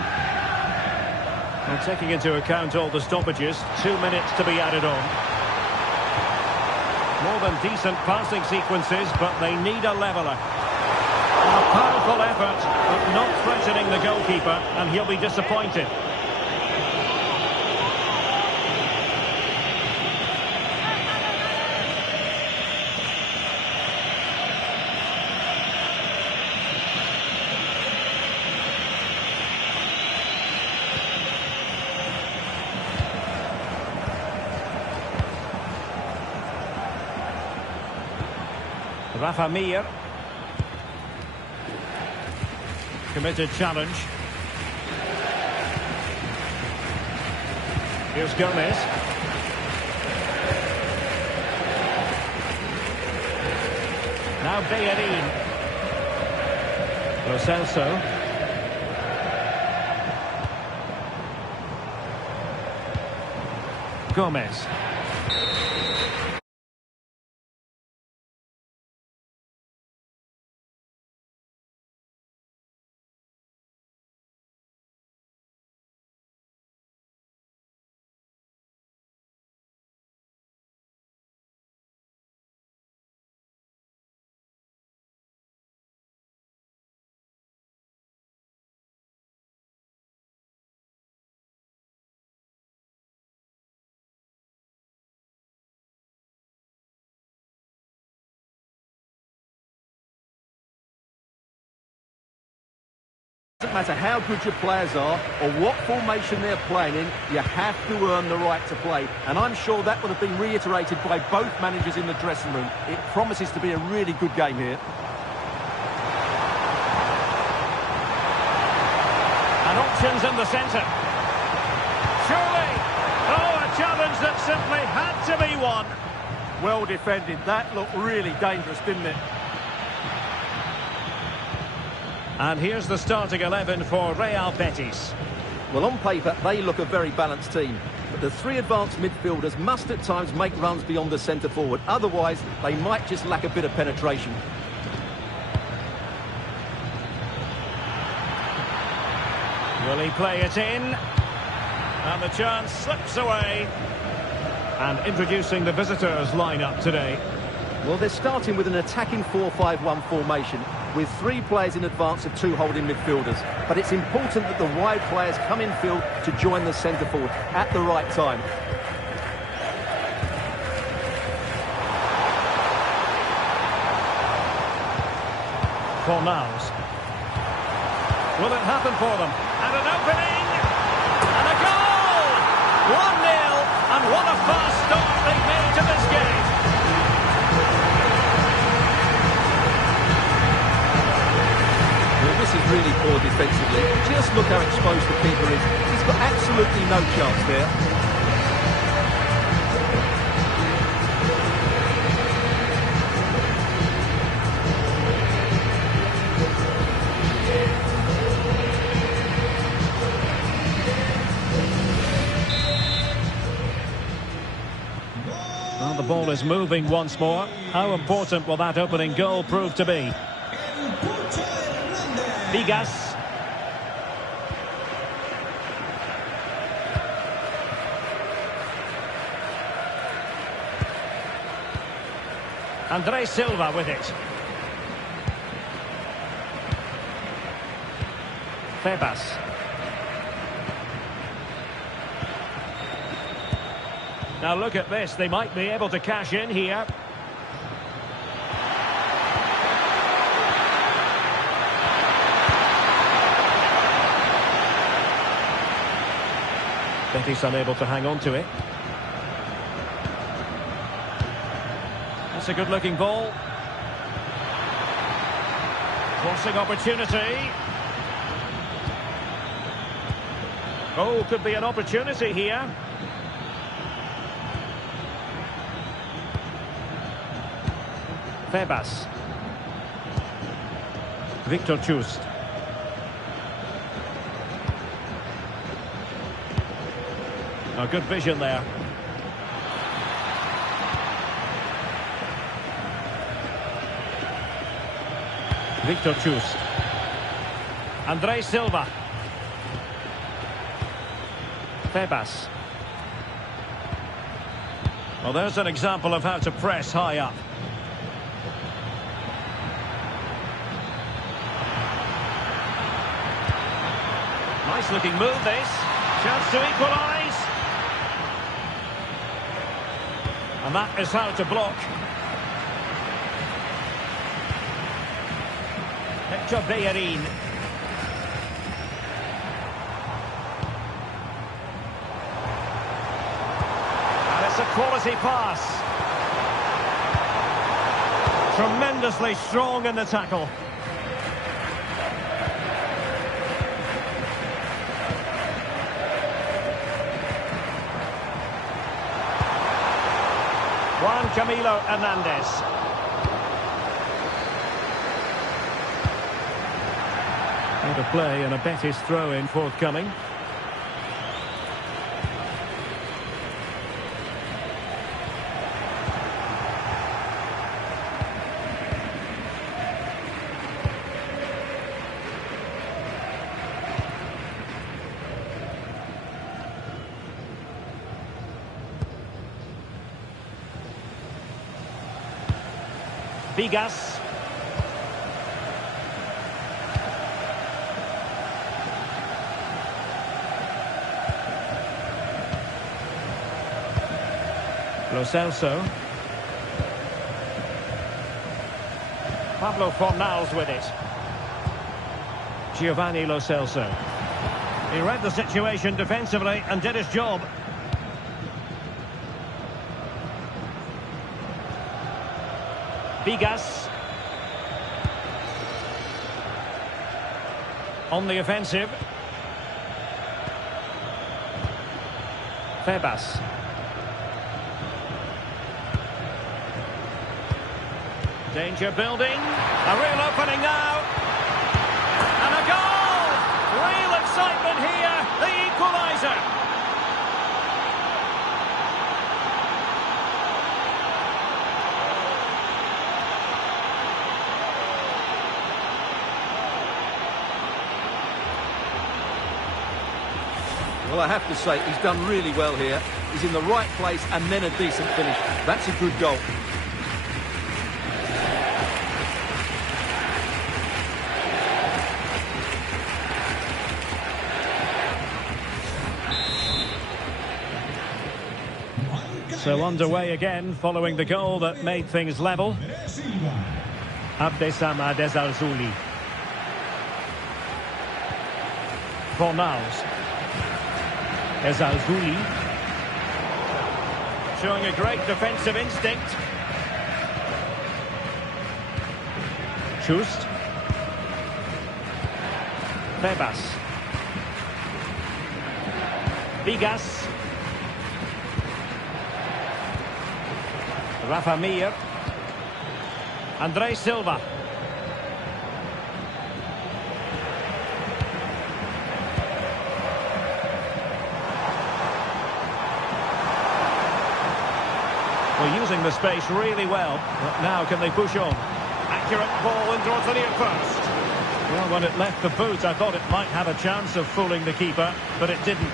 And taking into account all the stoppages, 2 minutes to be added on. More than decent passing sequences, but they need a leveller. A powerful effort, but not threatening the goalkeeper, and he'll be disappointed. Rafa Mir. Committed challenge. Here's Gomez. Now Bellerin. Lo Celso. Gomez. Doesn't matter how good your players are or what formation they're playing in, you have to earn the right to play. And I'm sure that would have been reiterated by both managers in the dressing room. It promises to be a really good game here. And options in the centre. Surely! Oh, a challenge that simply had to be won. Well defended. That looked really dangerous, didn't it? And here's the starting 11 for Real Betis. Well, on paper, they look a very balanced team. But the three advanced midfielders must at times make runs beyond the centre-forward. Otherwise, they might just lack a bit of penetration. Will he play it in? And the chance slips away. And introducing the visitors' lineup today. Well, they're starting with an attacking 4-5-1 formation with three players in advance of two holding midfielders. But it's important that the wide players come in field to join the centre-forward at the right time. Fornals. Will it happen for them? And an opening! And a goal! 1-0! And what a fast start they've made to this game! Well, this is really poor defensively. Just look how exposed the keeper is. He's got absolutely no chance there. Well, the ball is moving once more. How important will that opening goal prove to be? Vigas. Andre Silva with it. Febas. Now look at this, they might be able to cash in here. Betis unable to hang on to it. That's a good looking ball. Crossing opportunity. Oh, could be an opportunity here. Febas. Victor Chust. Oh, good vision there. Victor Chust. Andre Silva. Febas. Well, there's an example of how to press high up. Nice looking move this. Chance to equalise. And that is how to block. Hector Bellerin. And it's a quality pass. Tremendously strong in the tackle. Juan Camilo Hernandez. Out of play and a Betis throw-in forthcoming. Vigas. Lo Celso. Pablo Fornals with it. Giovanni Lo Celso. He read the situation defensively and did his job. Vigas. On the offensive. Febas. Danger building. A real opening now. And a goal! Real excitement here. The Well, I have to say, he's done really well here. He's in the right place and then a decent finish. That's a good goal. So underway again, following the goal that made things level. Abdesam Adezalzouli. Fornals. Ezalzouli. Showing a great defensive instinct. Chust. Febas. Vigas. Rafa Mir. Andre Silva. Well, using the space really well, but now can they push on? Accurate ball in towards the near post. Well, when it left the boot, I thought it might have a chance of fooling the keeper, but it didn't.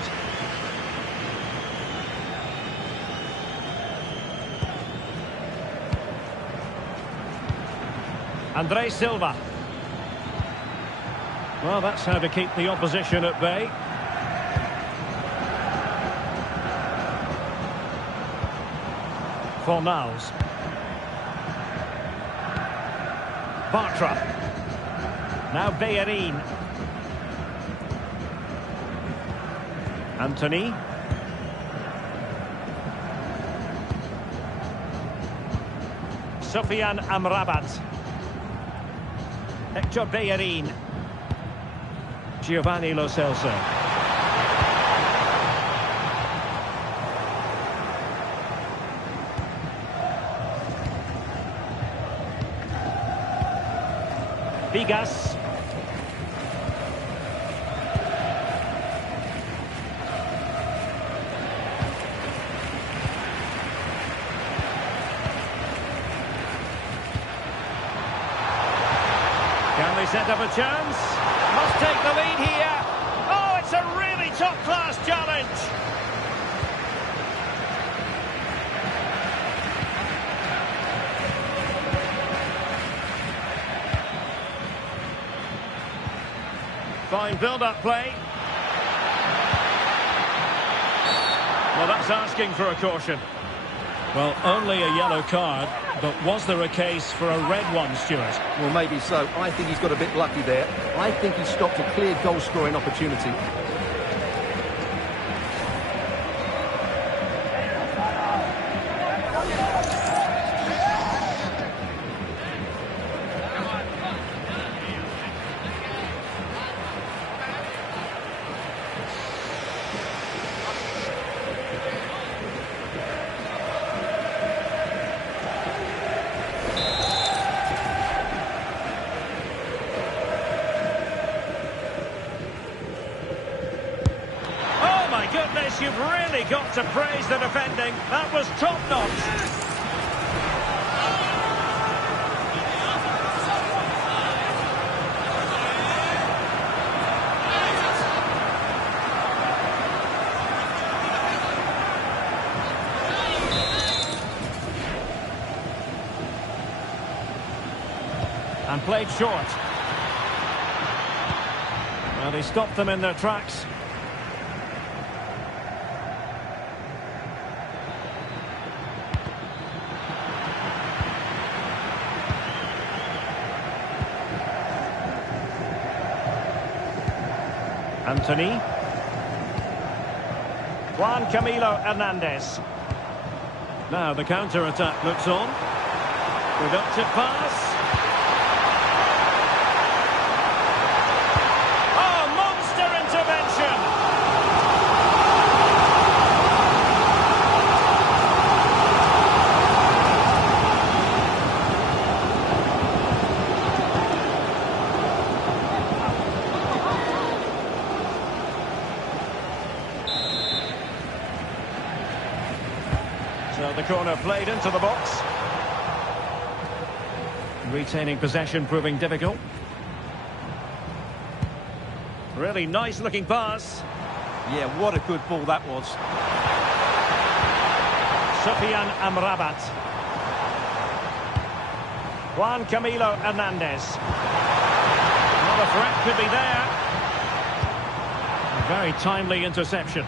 Andre Silva. Well, that's how to keep the opposition at bay. Fornals. Bartra. Now Bellerin. Anthony. Sofiane Amrabat. Hector Bellerin. Giovanni Lo Celso. Vigas. Can they set up a chance? Must take the lead here. Oh, it's a really top-class challenge. Fine build-up play. Well, that's asking for a caution. Well, only a yellow card, but was there a case for a red one, Stuart? Well, maybe so. I think he's got a bit lucky there. I think he stopped a clear goal-scoring opportunity. Goodness, you've really got to praise the defending. That was top-notch. And played short. Well, he stopped them in their tracks. Anthony. Juan Camilo Hernandez. Now the counter-attack looks on. Productive pass. Oh, monster intervention! So the corner played into the box. Retaining possession proving difficult. Really nice looking pass. Yeah, what a good ball that was. Sufyan Amrabat. Juan Camilo Hernandez. Well, a threat could be there. A very timely interception.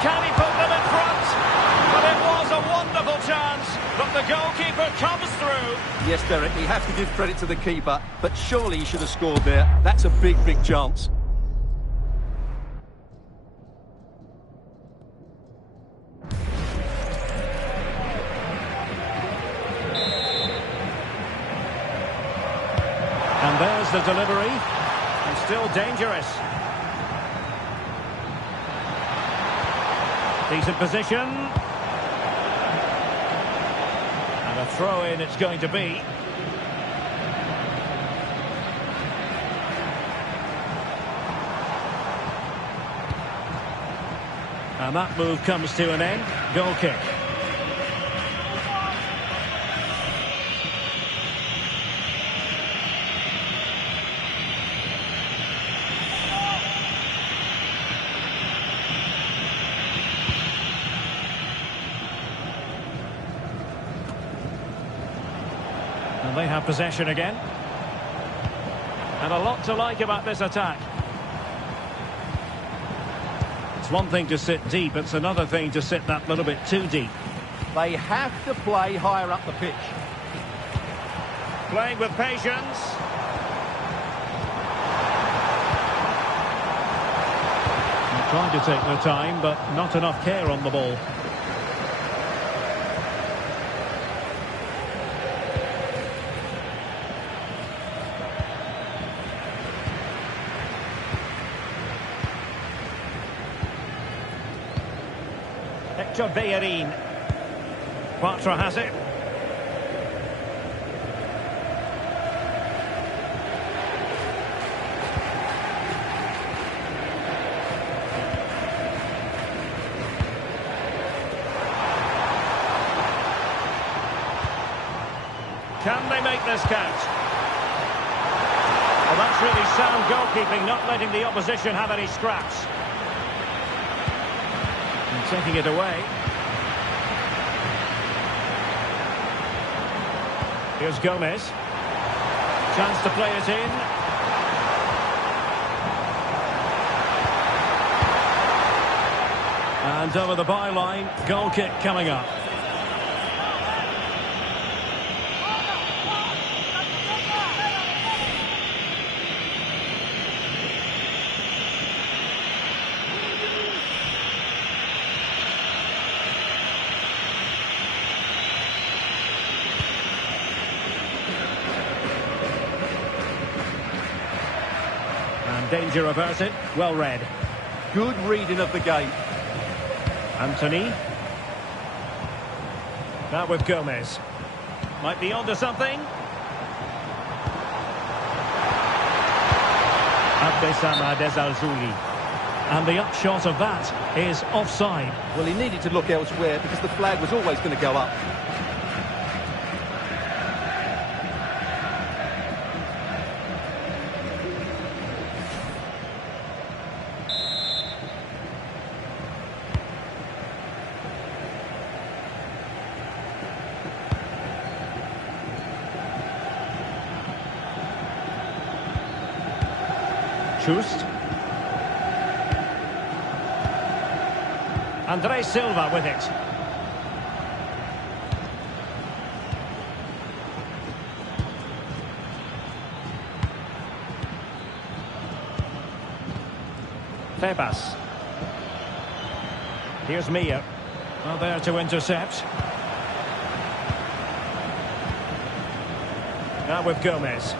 Can he put them in front? But it was a wonderful chance, but the goalkeeper comes through. Yes, Derek, we have to give credit to the keeper, but surely he should have scored there. That's a big, big chance. And there's the delivery. And still dangerous. Decent position. And a throw-in it's going to be. And that move comes to an end. Goal kick. And they have possession again. And a lot to like about this attack. It's one thing to sit deep, it's another thing to sit that little bit too deep. They have to play higher up the pitch. Playing with patience. They're trying to take their time, but not enough care on the ball. Bellerin. Bartra has it. Can they make this count? Well, that's really sound goalkeeping, not letting the opposition have any scraps. And taking it away. Here's Gomez. Chance to play it in. And over the byline, goal kick coming up. Danger averted. Well read. Good reading of the game. Anthony. Now with Gomez. Might be onto something. Abdesama Desalzuli. And the upshot of that is offside. Well, he needed to look elsewhere because the flag was always going to go up. Andre Silva with it. Febas. Here's Mia. Well, there to intercept. Now with Gomez.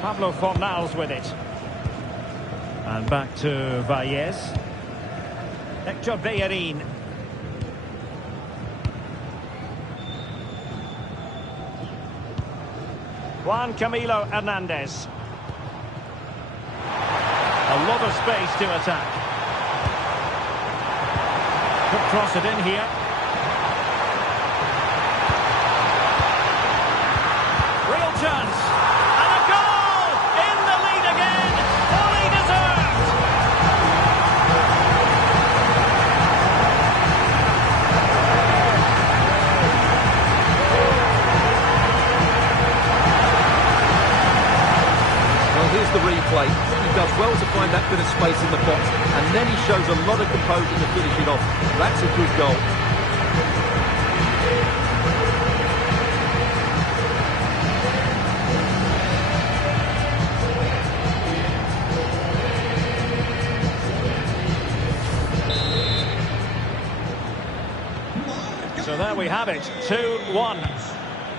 Pablo Fornals with it. And back to Valles. Hector Bellerin. Juan Camilo Hernandez. A lot of space to attack. Could cross it in here. Real chance. And a goal! the replay. He does well to find that bit of space in the box, and then he shows a lot of composure to finish it off. That's a good goal. So there we have it, 2-1.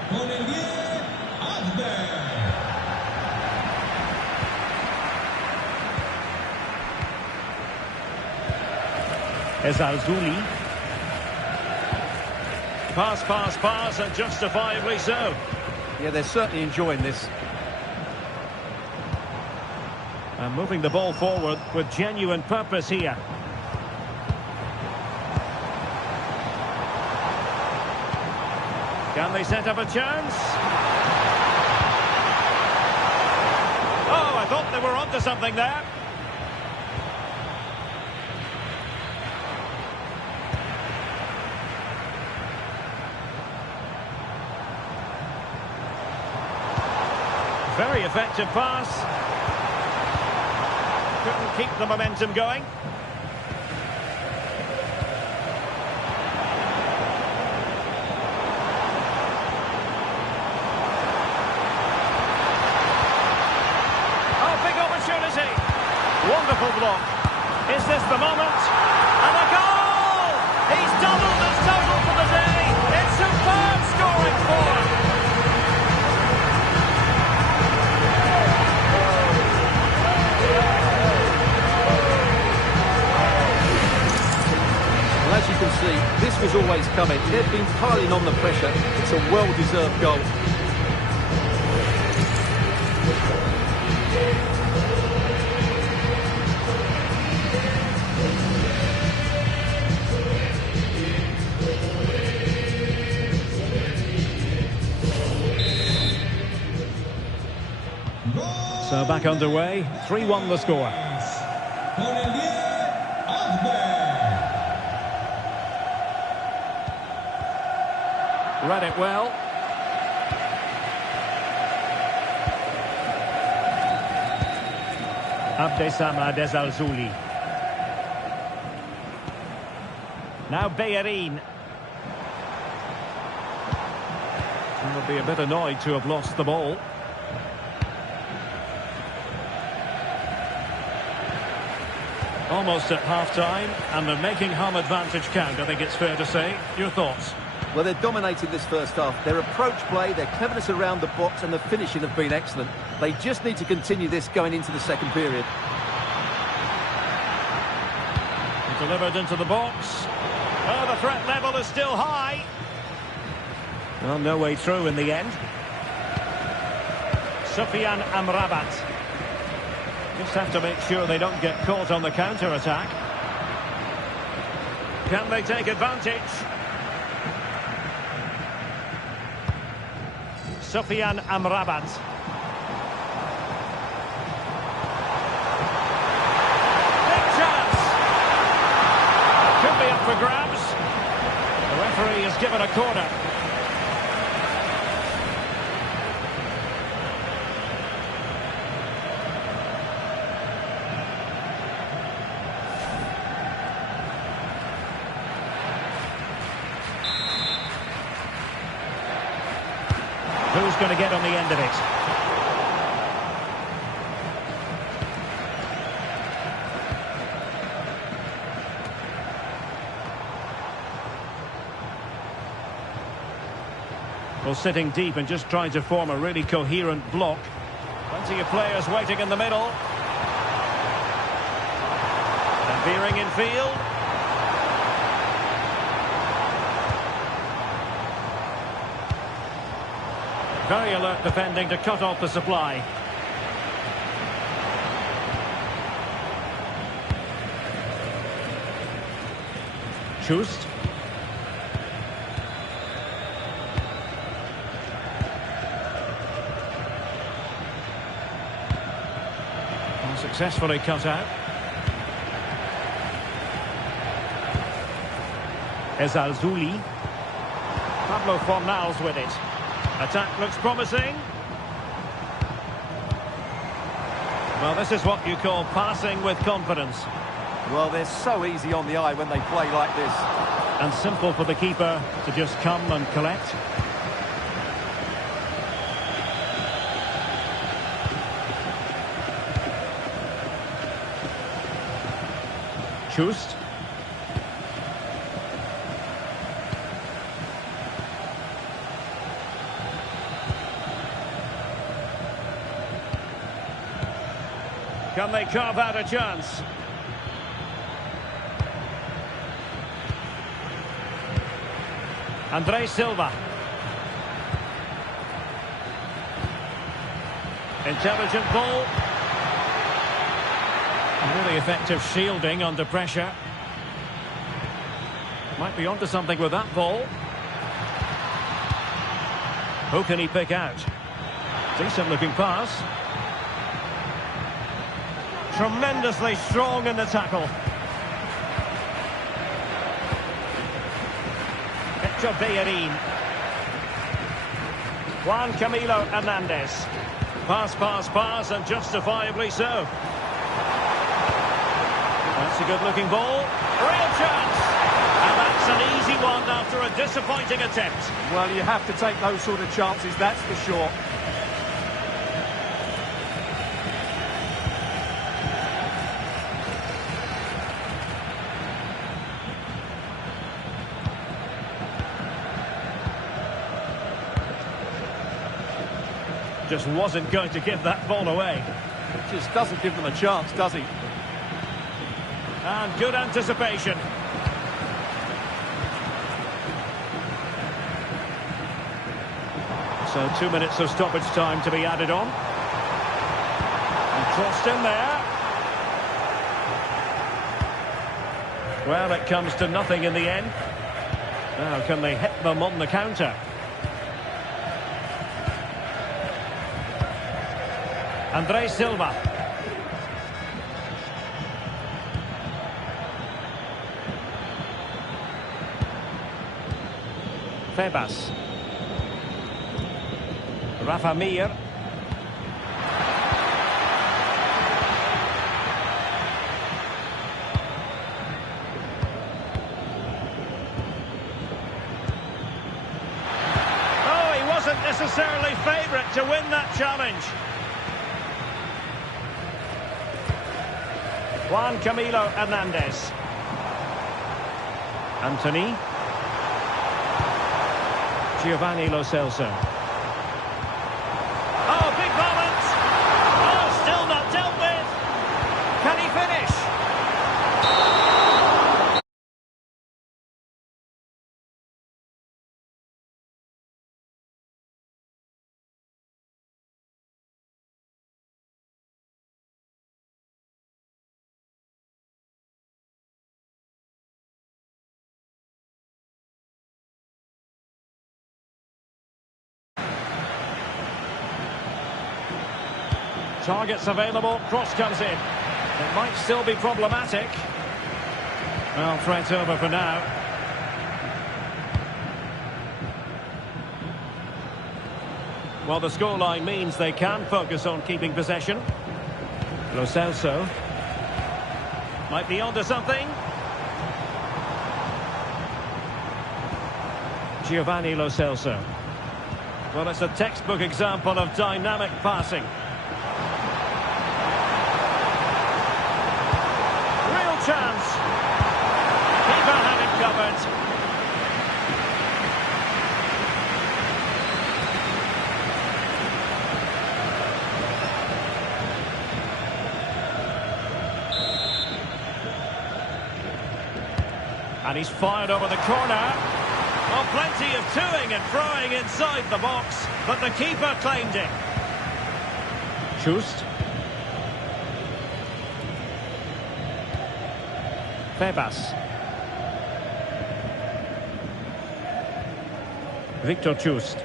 Con el 10, Abde. Ezalzouli. Pass, and justifiably so. Yeah, they're certainly enjoying this. And moving the ball forward with genuine purpose here. Can they set up a chance? Oh, I thought they were onto something there. Very effective pass. Couldn't keep the momentum going. Wonderful block. Is this the moment? And a goal! He's doubled his total for the day. It's superb scoring form. Well, as you can see, this was always coming. They've been piling on the pressure. It's a well-deserved goal. So back underway, 3-1 the score. Con el 10, Abde. Read it well. Abdessamad Ezalzouli. Now Bellerin. Will be a bit annoyed to have lost the ball. Almost at half-time, and they're making home advantage count, I think it's fair to say. Your thoughts? Well, they're dominating this first half. Their approach play, their cleverness around the box and the finishing have been excellent. They just need to continue this going into the second period. Delivered into the box. Oh, the threat level is still high. Well, no way through in the end. Sufyan Amrabat. Just have to make sure they don't get caught on the counter-attack. Can they take advantage? Sufyan Amrabat. Big chance! Could be up for grabs. The referee has given a corner. Who's going to get on the end of it? Well, sitting deep and just trying to form a really coherent block. Plenty of players waiting in the middle. And veering in field. Very alert defending to cut off the supply. Chust. Successfully cut out. Ezalzouli. Pablo Fornals with it. Attack looks promising. Well, this is what you call passing with confidence. Well, they're so easy on the eye when they play like this. And simple for the keeper to just come and collect. Chust. Can they carve out a chance? Andre Silva. Intelligent ball. Really effective shielding under pressure. Might be onto something with that ball. Who can he pick out? Decent looking pass. Tremendously strong in the tackle. Bellerin. Juan Camilo Hernandez. Pass, and justifiably so. That's a good-looking ball. Real chance! And that's an easy one after a disappointing attempt. Well, you have to take those sort of chances, that's for sure. Just wasn't going to give that ball away. Just doesn't give them a chance, does he? And good anticipation. So 2 minutes of stoppage time to be added on. And crossed in there. Well, it comes to nothing in the end. Now, can they hit them on the counter? Andre Silva. Febas. Rafa Mir. Oh, he wasn't necessarily favourite to win that challenge. Juan Camilo Hernandez. Anthony. Giovanni Lo Celso. Oh, big moment! Oh, still not dealt with! Can he finish? Targets available, cross comes in. It might still be problematic. Well, threat over for now. Well, the scoreline means they can focus on keeping possession. Lo Celso. Might be onto something. Giovanni Lo Celso. Well, it's a textbook example of dynamic passing. Chance. Keeper had it covered. And he's fired over the corner. Oh, plenty of toing and throwing inside the box, but the keeper claimed it. Chust. Febas. Victor Chust.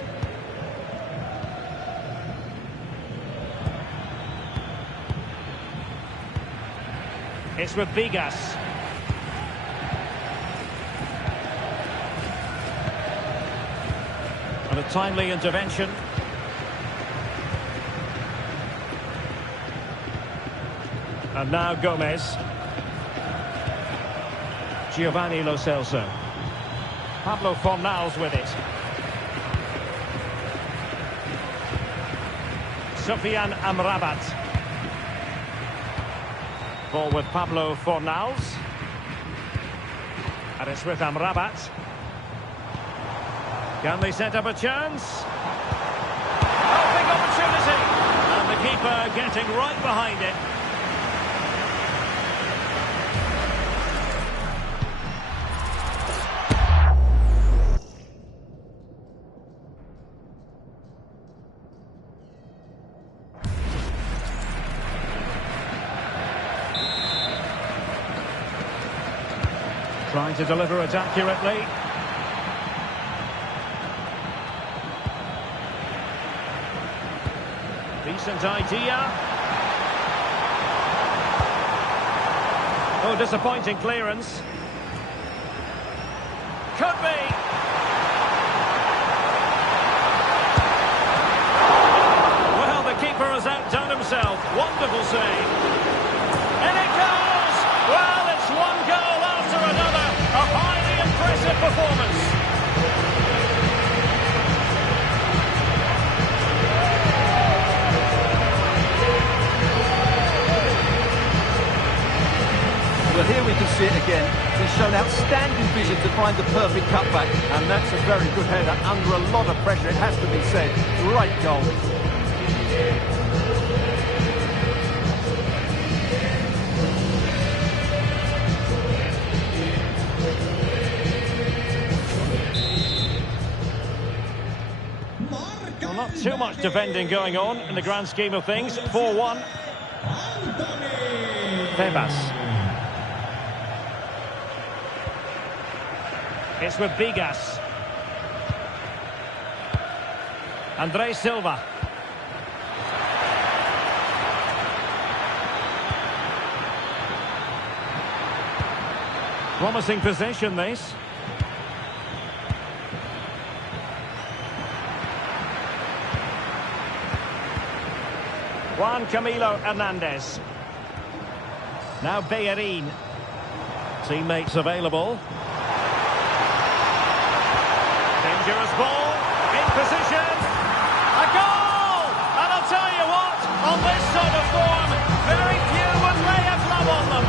It's with Vigas. And a timely intervention. And now Gomez. Giovanni Lo Celso. Pablo Fornals with it. Sofian Amrabat. Ball with Pablo Fornals. And it's with Amrabat. Can they set up a chance? Oh, big opportunity! And the keeper getting right behind it. Trying to deliver it accurately. Decent idea. Oh, disappointing clearance. Could be. Well, the keeper has outdone himself. Wonderful save. And it goes! Well, it's one goal after another. A highly impressive performance. Well, here we can see it again. He's shown outstanding vision to find the perfect cutback, and that's a very good header under a lot of pressure, it has to be said. Great goal. Well, not too much defending going on in the grand scheme of things. 4-1. Tebas. It's with Bigas. Andre Silva. Promising possession, this. Juan Camilo Hernandez. Now Bellerin. Teammates available. Dangerous ball, in position, a goal! And I'll tell you what, on this sort of form, very few would lay a glove on them.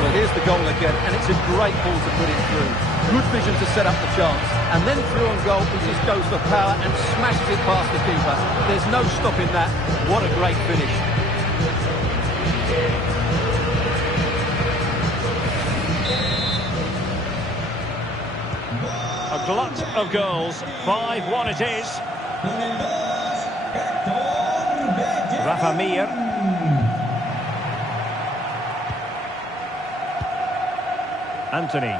Well, here's the goal again, and it's a great ball to put it through. Good vision to set up the chance, and then through on goal, he just goes for power and smashes it past the keeper. There's no stopping that. What a great finish. A glut of goals, 5-1 it is. Rafa Mir. Anthony.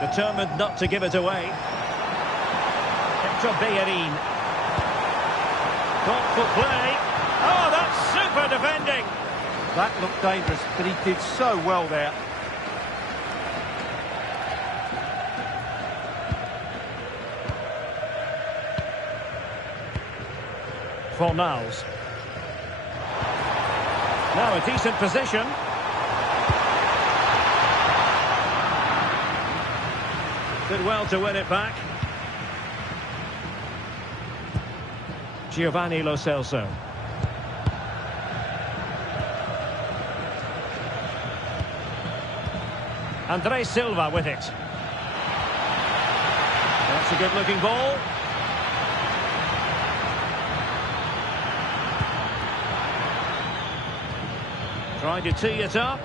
Determined not to give it away. Hector Bellerin. Thoughtful play. Oh, that's super defending. That looked dangerous, but he did so well there. Fornals. Now a decent position. Did well to win it back. Giovanni Lo Celso. Andre Silva with it. That's a good-looking ball. Trying to tee it up.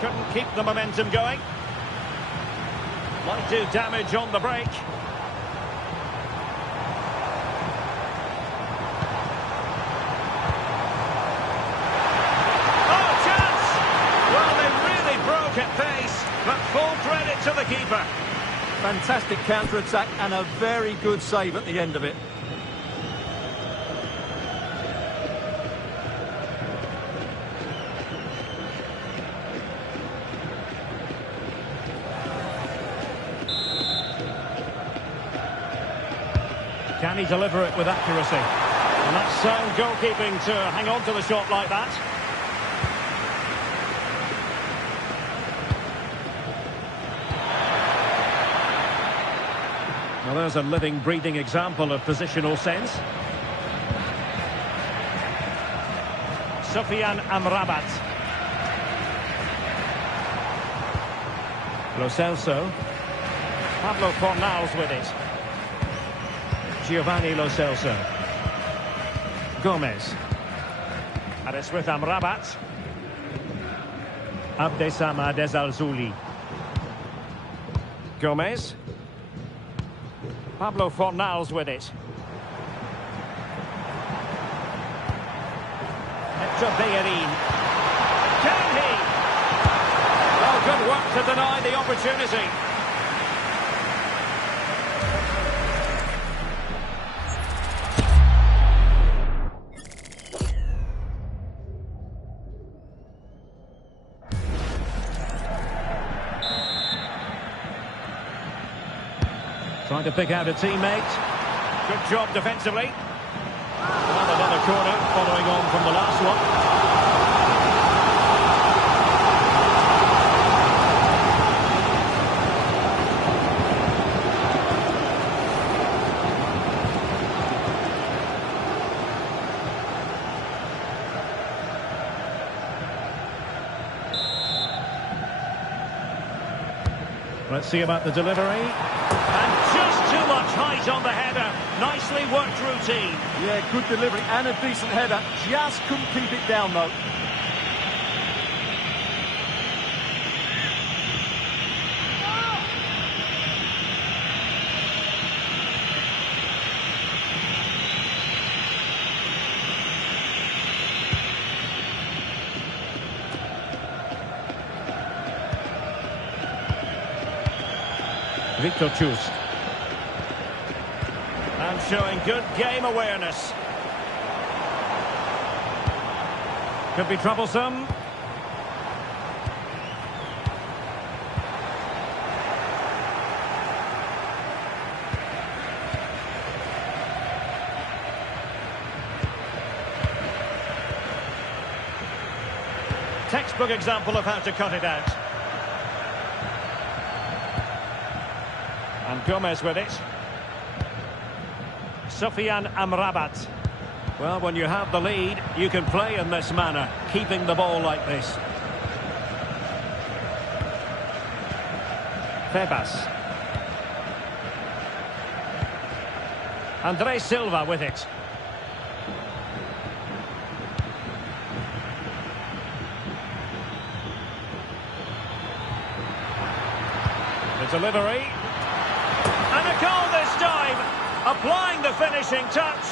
Couldn't keep the momentum going. Might do damage on the break. Oh, chance! Well, they really broke at pace, but full credit to the keeper. Fantastic counter-attack and a very good save at the end of it. Can he deliver it with accuracy? And that's sound goalkeeping to hang on to the shot like that. Well, there's a living, breathing example of positional sense. Sofian Amrabat. Lo Celso. Pablo Fornals with it. Giovanni Lo Celso. Gomez. And it's with Amrabat. Abdesama Desalzuli. Gomez. Pablo Fornals with it. Hector Bellerin. Can he? Well, good work to deny the opportunity. Trying to pick out a teammate. Good job defensively. And another corner following on from the last one. Let's see about the delivery. And just too much height on the header. Nicely worked routine. Yeah, good delivery and a decent header. Just couldn't keep it down, though. Victor Chust. And showing good game awareness. Could be troublesome. Textbook example of how to cut it out. And Gomez with it. Sofian Amrabat. Well, when you have the lead, you can play in this manner, keeping the ball like this. Febas. Andre Silva with it. The delivery. And a goal this time. Applying the finishing touch.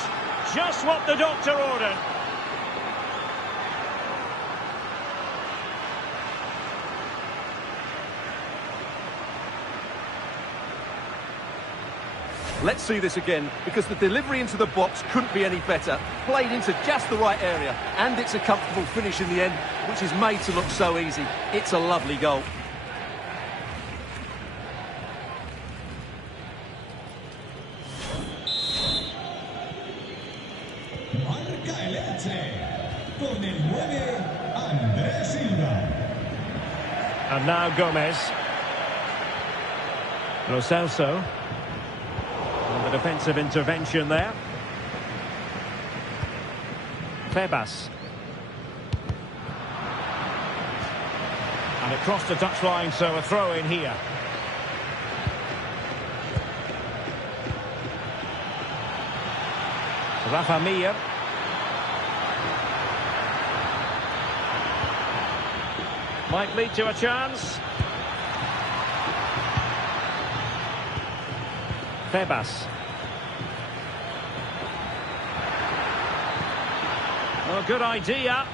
Just what the doctor ordered. Let's see this again, because the delivery into the box couldn't be any better. Played into just the right area, and it's a comfortable finish in the end, which is made to look so easy. It's a lovely goal. Marca el Elche con el 9 Andrés Silva. And now Gomez. Lo Celso. And the defensive intervention there. Febas. And it crossed the touchline, so a throw in here. Rafa Mir. Might lead to a chance. Febas. Oh, good idea.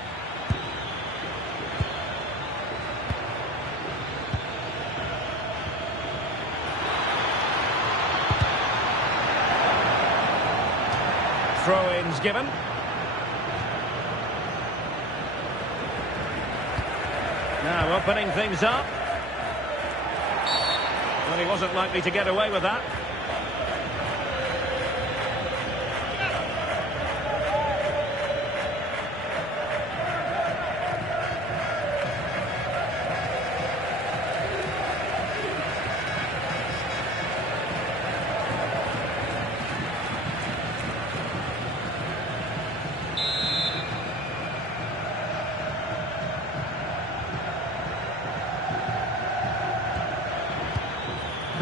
Throw-ins given. Now opening things up. Well, he wasn't likely to get away with that.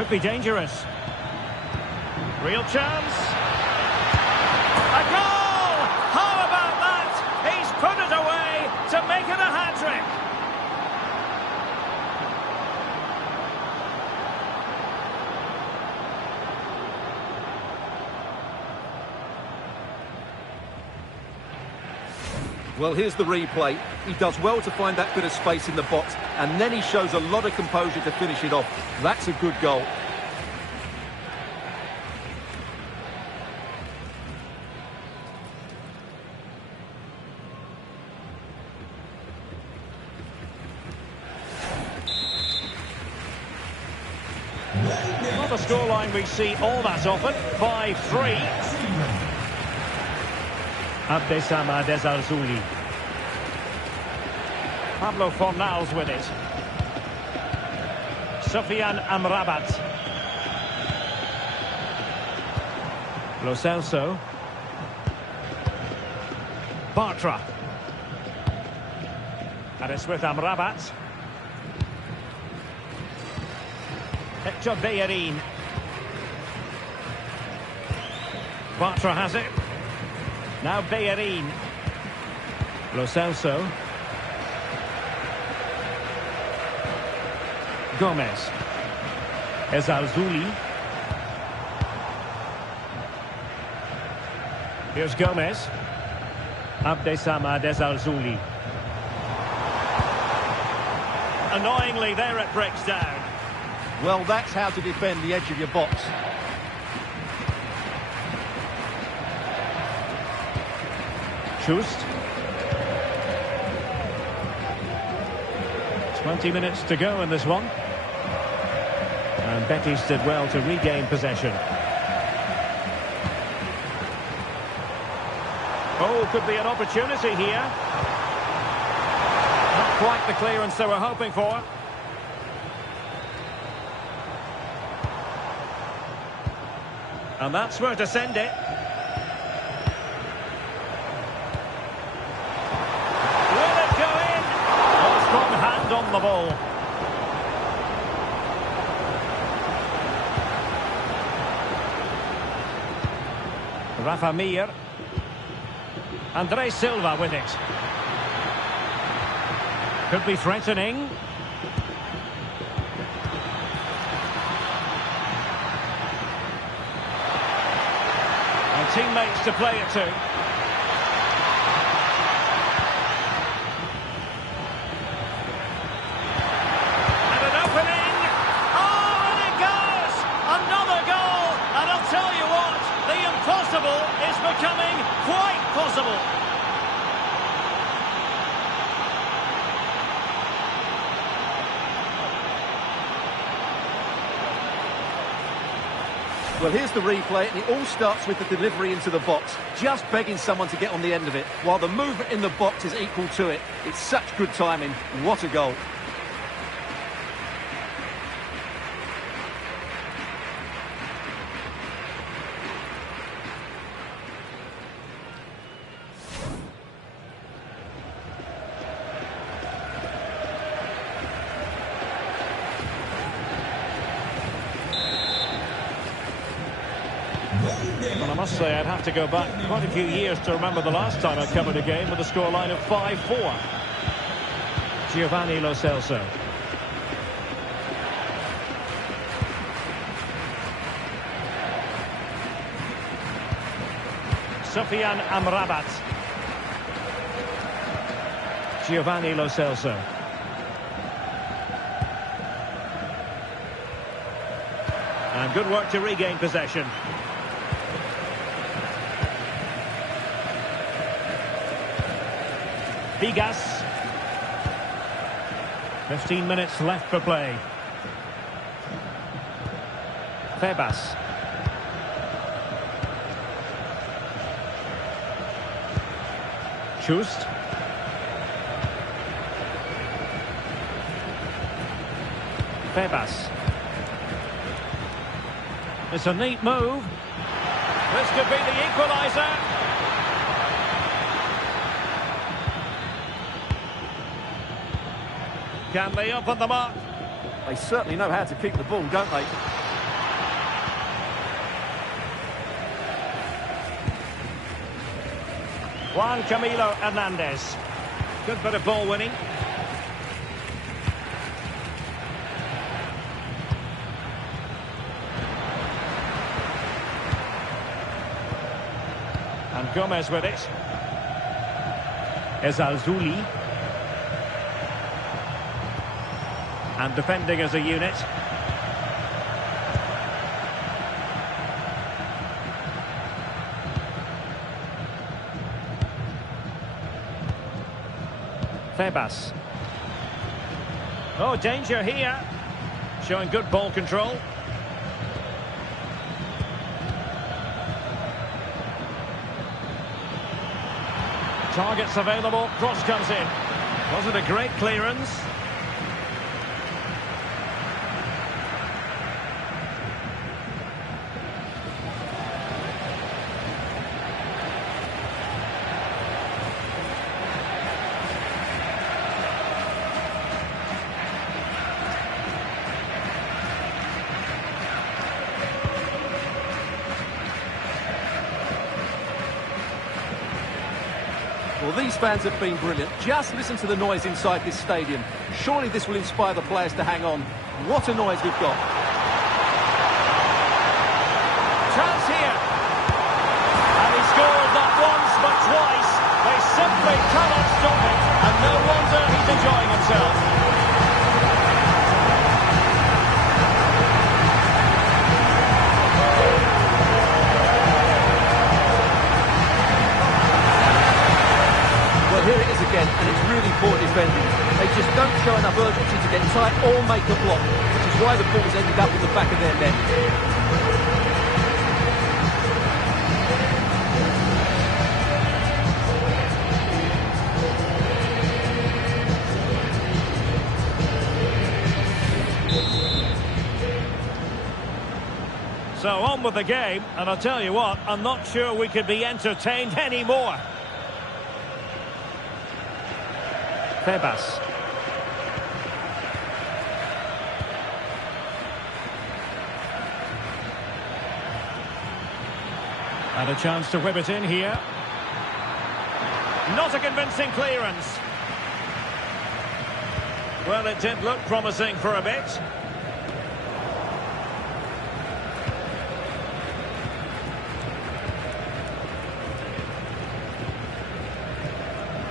Could be dangerous. Real chance. A goal! How about that? He's put it away to make it a hat-trick. Well, here's the replay. He does well to find that bit of space in the box, and then he shows a lot of composure to finish it off. That's a good goal. Not a scoreline we see all that often. 5-3. Abdesama Desarzuli. Pablo Fornals with it. Sofian Amrabat. Lo Celso. Bartra. And it's with Amrabat. Hector Bellerin. Bartra has it. Now Bellerin. Lo Celso. Gomez. Ezarzuli. Here's Gomez. Abdesama Desarzuli. Annoyingly, there it breaks down. Well, that's how to defend the edge of your box. Schust. 20 minutes to go in this one. And Betis did well to regain possession. Oh, could be an opportunity here. Not quite the clearance they were hoping for. And that's where to send it. Will it go in? Oh, strong hand on the ball. Rafa Mir. Andre Silva with it. Could be threatening. Teammates to play it to. And an opening. Oh, and it goes! Another goal! And I'll tell you what, the impossible is becoming quite possible. Well, here's the replay, and it all starts with the delivery into the box, just begging someone to get on the end of it, while the movement in the box is equal to it. It's such good timing. What a goal. Well, I must say I'd have to go back quite a few years to remember the last time I covered a game with a scoreline of 5-4. Giovanni Lo Celso. Sofian Amrabat. Giovanni Lo Celso. And good work to regain possession. Vigas. 15 minutes left for play. Febas. Schust. Febas. It's a neat move. This could be the equaliser. Can they open the mark? They certainly know how to keep the ball, don't they? Juan Camilo Hernandez. Good bit of ball winning. And Gomez with it. Ezalzouli. And defending as a unit. Febas. Oh, danger here. Showing good ball control. Targets available. Cross comes in. Wasn't a great clearance. Well, these fans have been brilliant. Just listen to the noise inside this stadium. Surely this will inspire the players to hang on. What a noise we've got. Chance here. And he scored not once but twice. They simply cannot stop him. And no wonder he's enjoying himself. Here it is again, and it's really poor defending. They just don't show enough urgency to get tight or make a block, which is why the ball's ended up in the back of their net. So on with the game, and I'll tell you what, I'm not sure we could be entertained anymore. Febas. And a chance to whip it in here. Not a convincing clearance. Well, it did look promising for a bit.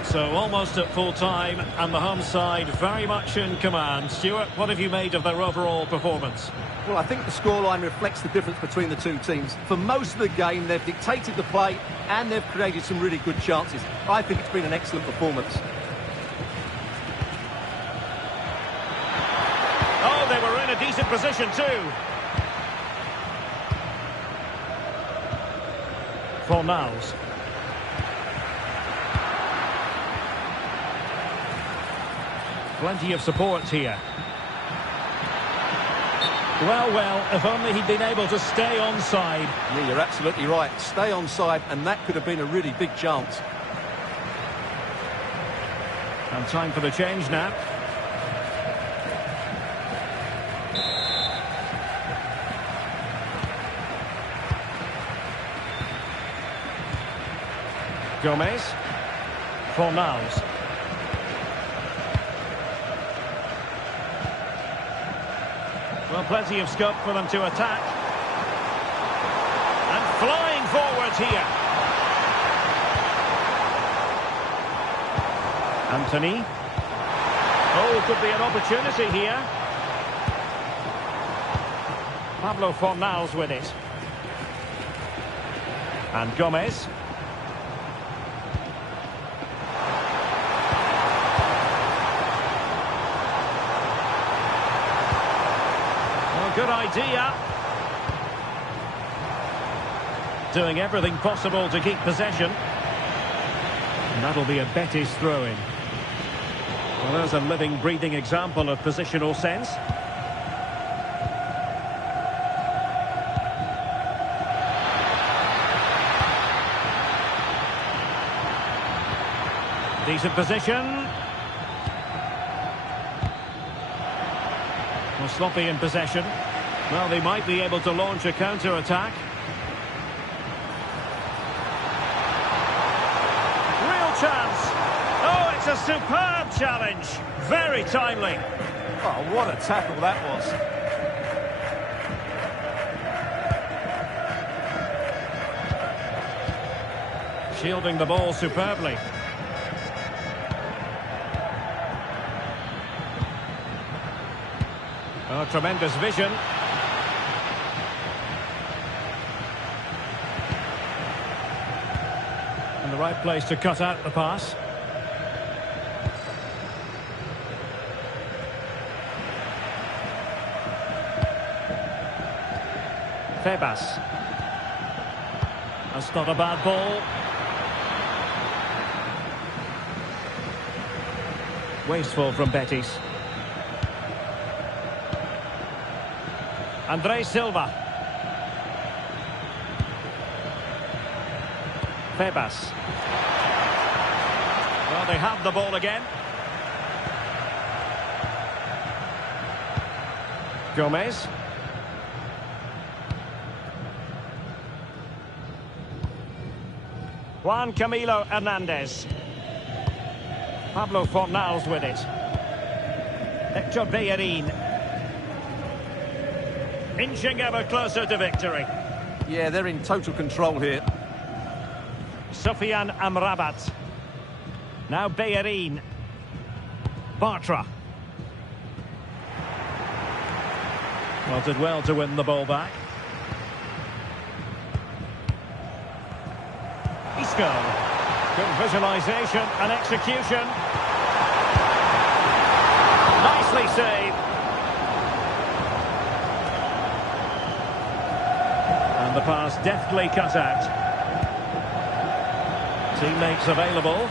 So almost at full time, and the home side very much in command. Stuart, what have you made of their overall performance? Well, I think the scoreline reflects the difference between the two teams. For most of the game, they've dictated the play and they've created some really good chances. I think it's been an excellent performance. Oh, they were in a decent position too. Fornals. Plenty of support here. Well, if only he'd been able to stay onside. Yeah, you're absolutely right. Stay onside, and that could have been a really big chance. And time for the change now. Gomez. Fornals. Well, plenty of scope for them to attack. And flying forwards here. Anthony. Oh, could be an opportunity here. Pablo Fornals with it. And Gomez. Good idea. Doing everything possible to keep possession. And that'll be a Betis throw-in. Well, there's a living, breathing example of positional sense. Decent position. Well, sloppy in possession. Well, they might be able to launch a counter-attack. chance. Oh, it's a superb challenge. Very timely. Oh, what a tackle that was. Shielding the ball superbly. Oh, tremendous vision. In the right place to cut out the pass. Febas. That's not a bad ball. Wasteful from Betis. Andre Silva. Febas. Well, they have the ball again. Gomez. Juan Camilo Hernandez. Pablo Fornals with it. Hector Bellerin. Inching ever closer to victory. Yeah, they're in total control here. Sofiane Amrabat. Now Bellerin. Bartra. Well, did well to win the ball back. Isco. Good visualisation and execution. Nicely saved. And the pass deftly cut out. Teammates available.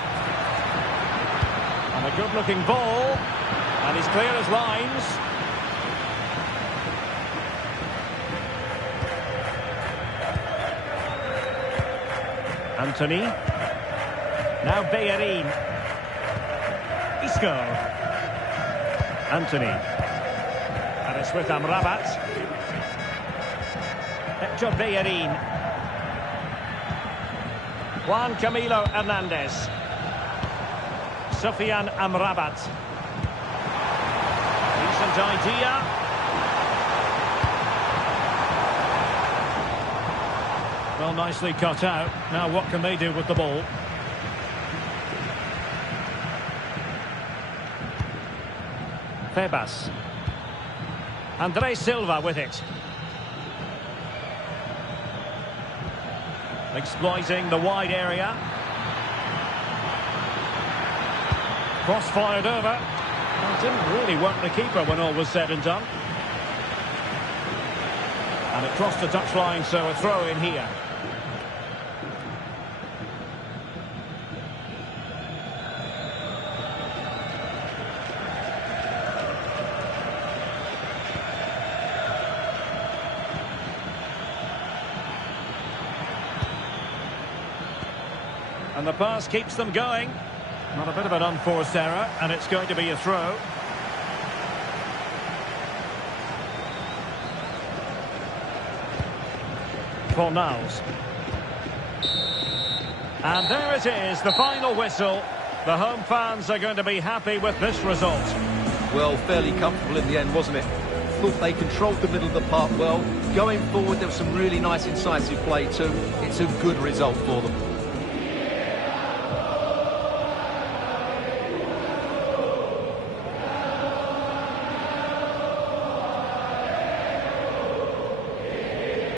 And a good-looking ball. And he's clear as lines. Anthony. Now Bellerin. Isco. Anthony. And it's with Amrabat. Hector Bellerin. Juan Camilo Hernandez. Sofiane Amrabat. Decent idea. Well, nicely cut out. Now what can they do with the ball? Febas. Andre Silva with it. Exploiting the wide area. Cross fired over. Well, didn't really work the keeper when all was said and done. And it crossed the touchline, so a throw in here. And the pass keeps them going. Not a bit of an unforced error, and it's going to be a throw. Fornals. And there it is, the final whistle. The home fans are going to be happy with this result. Well, fairly comfortable in the end, wasn't it? Thought they controlled the middle of the park well. Going forward, there was some really nice incisive play too. It's a good result for them.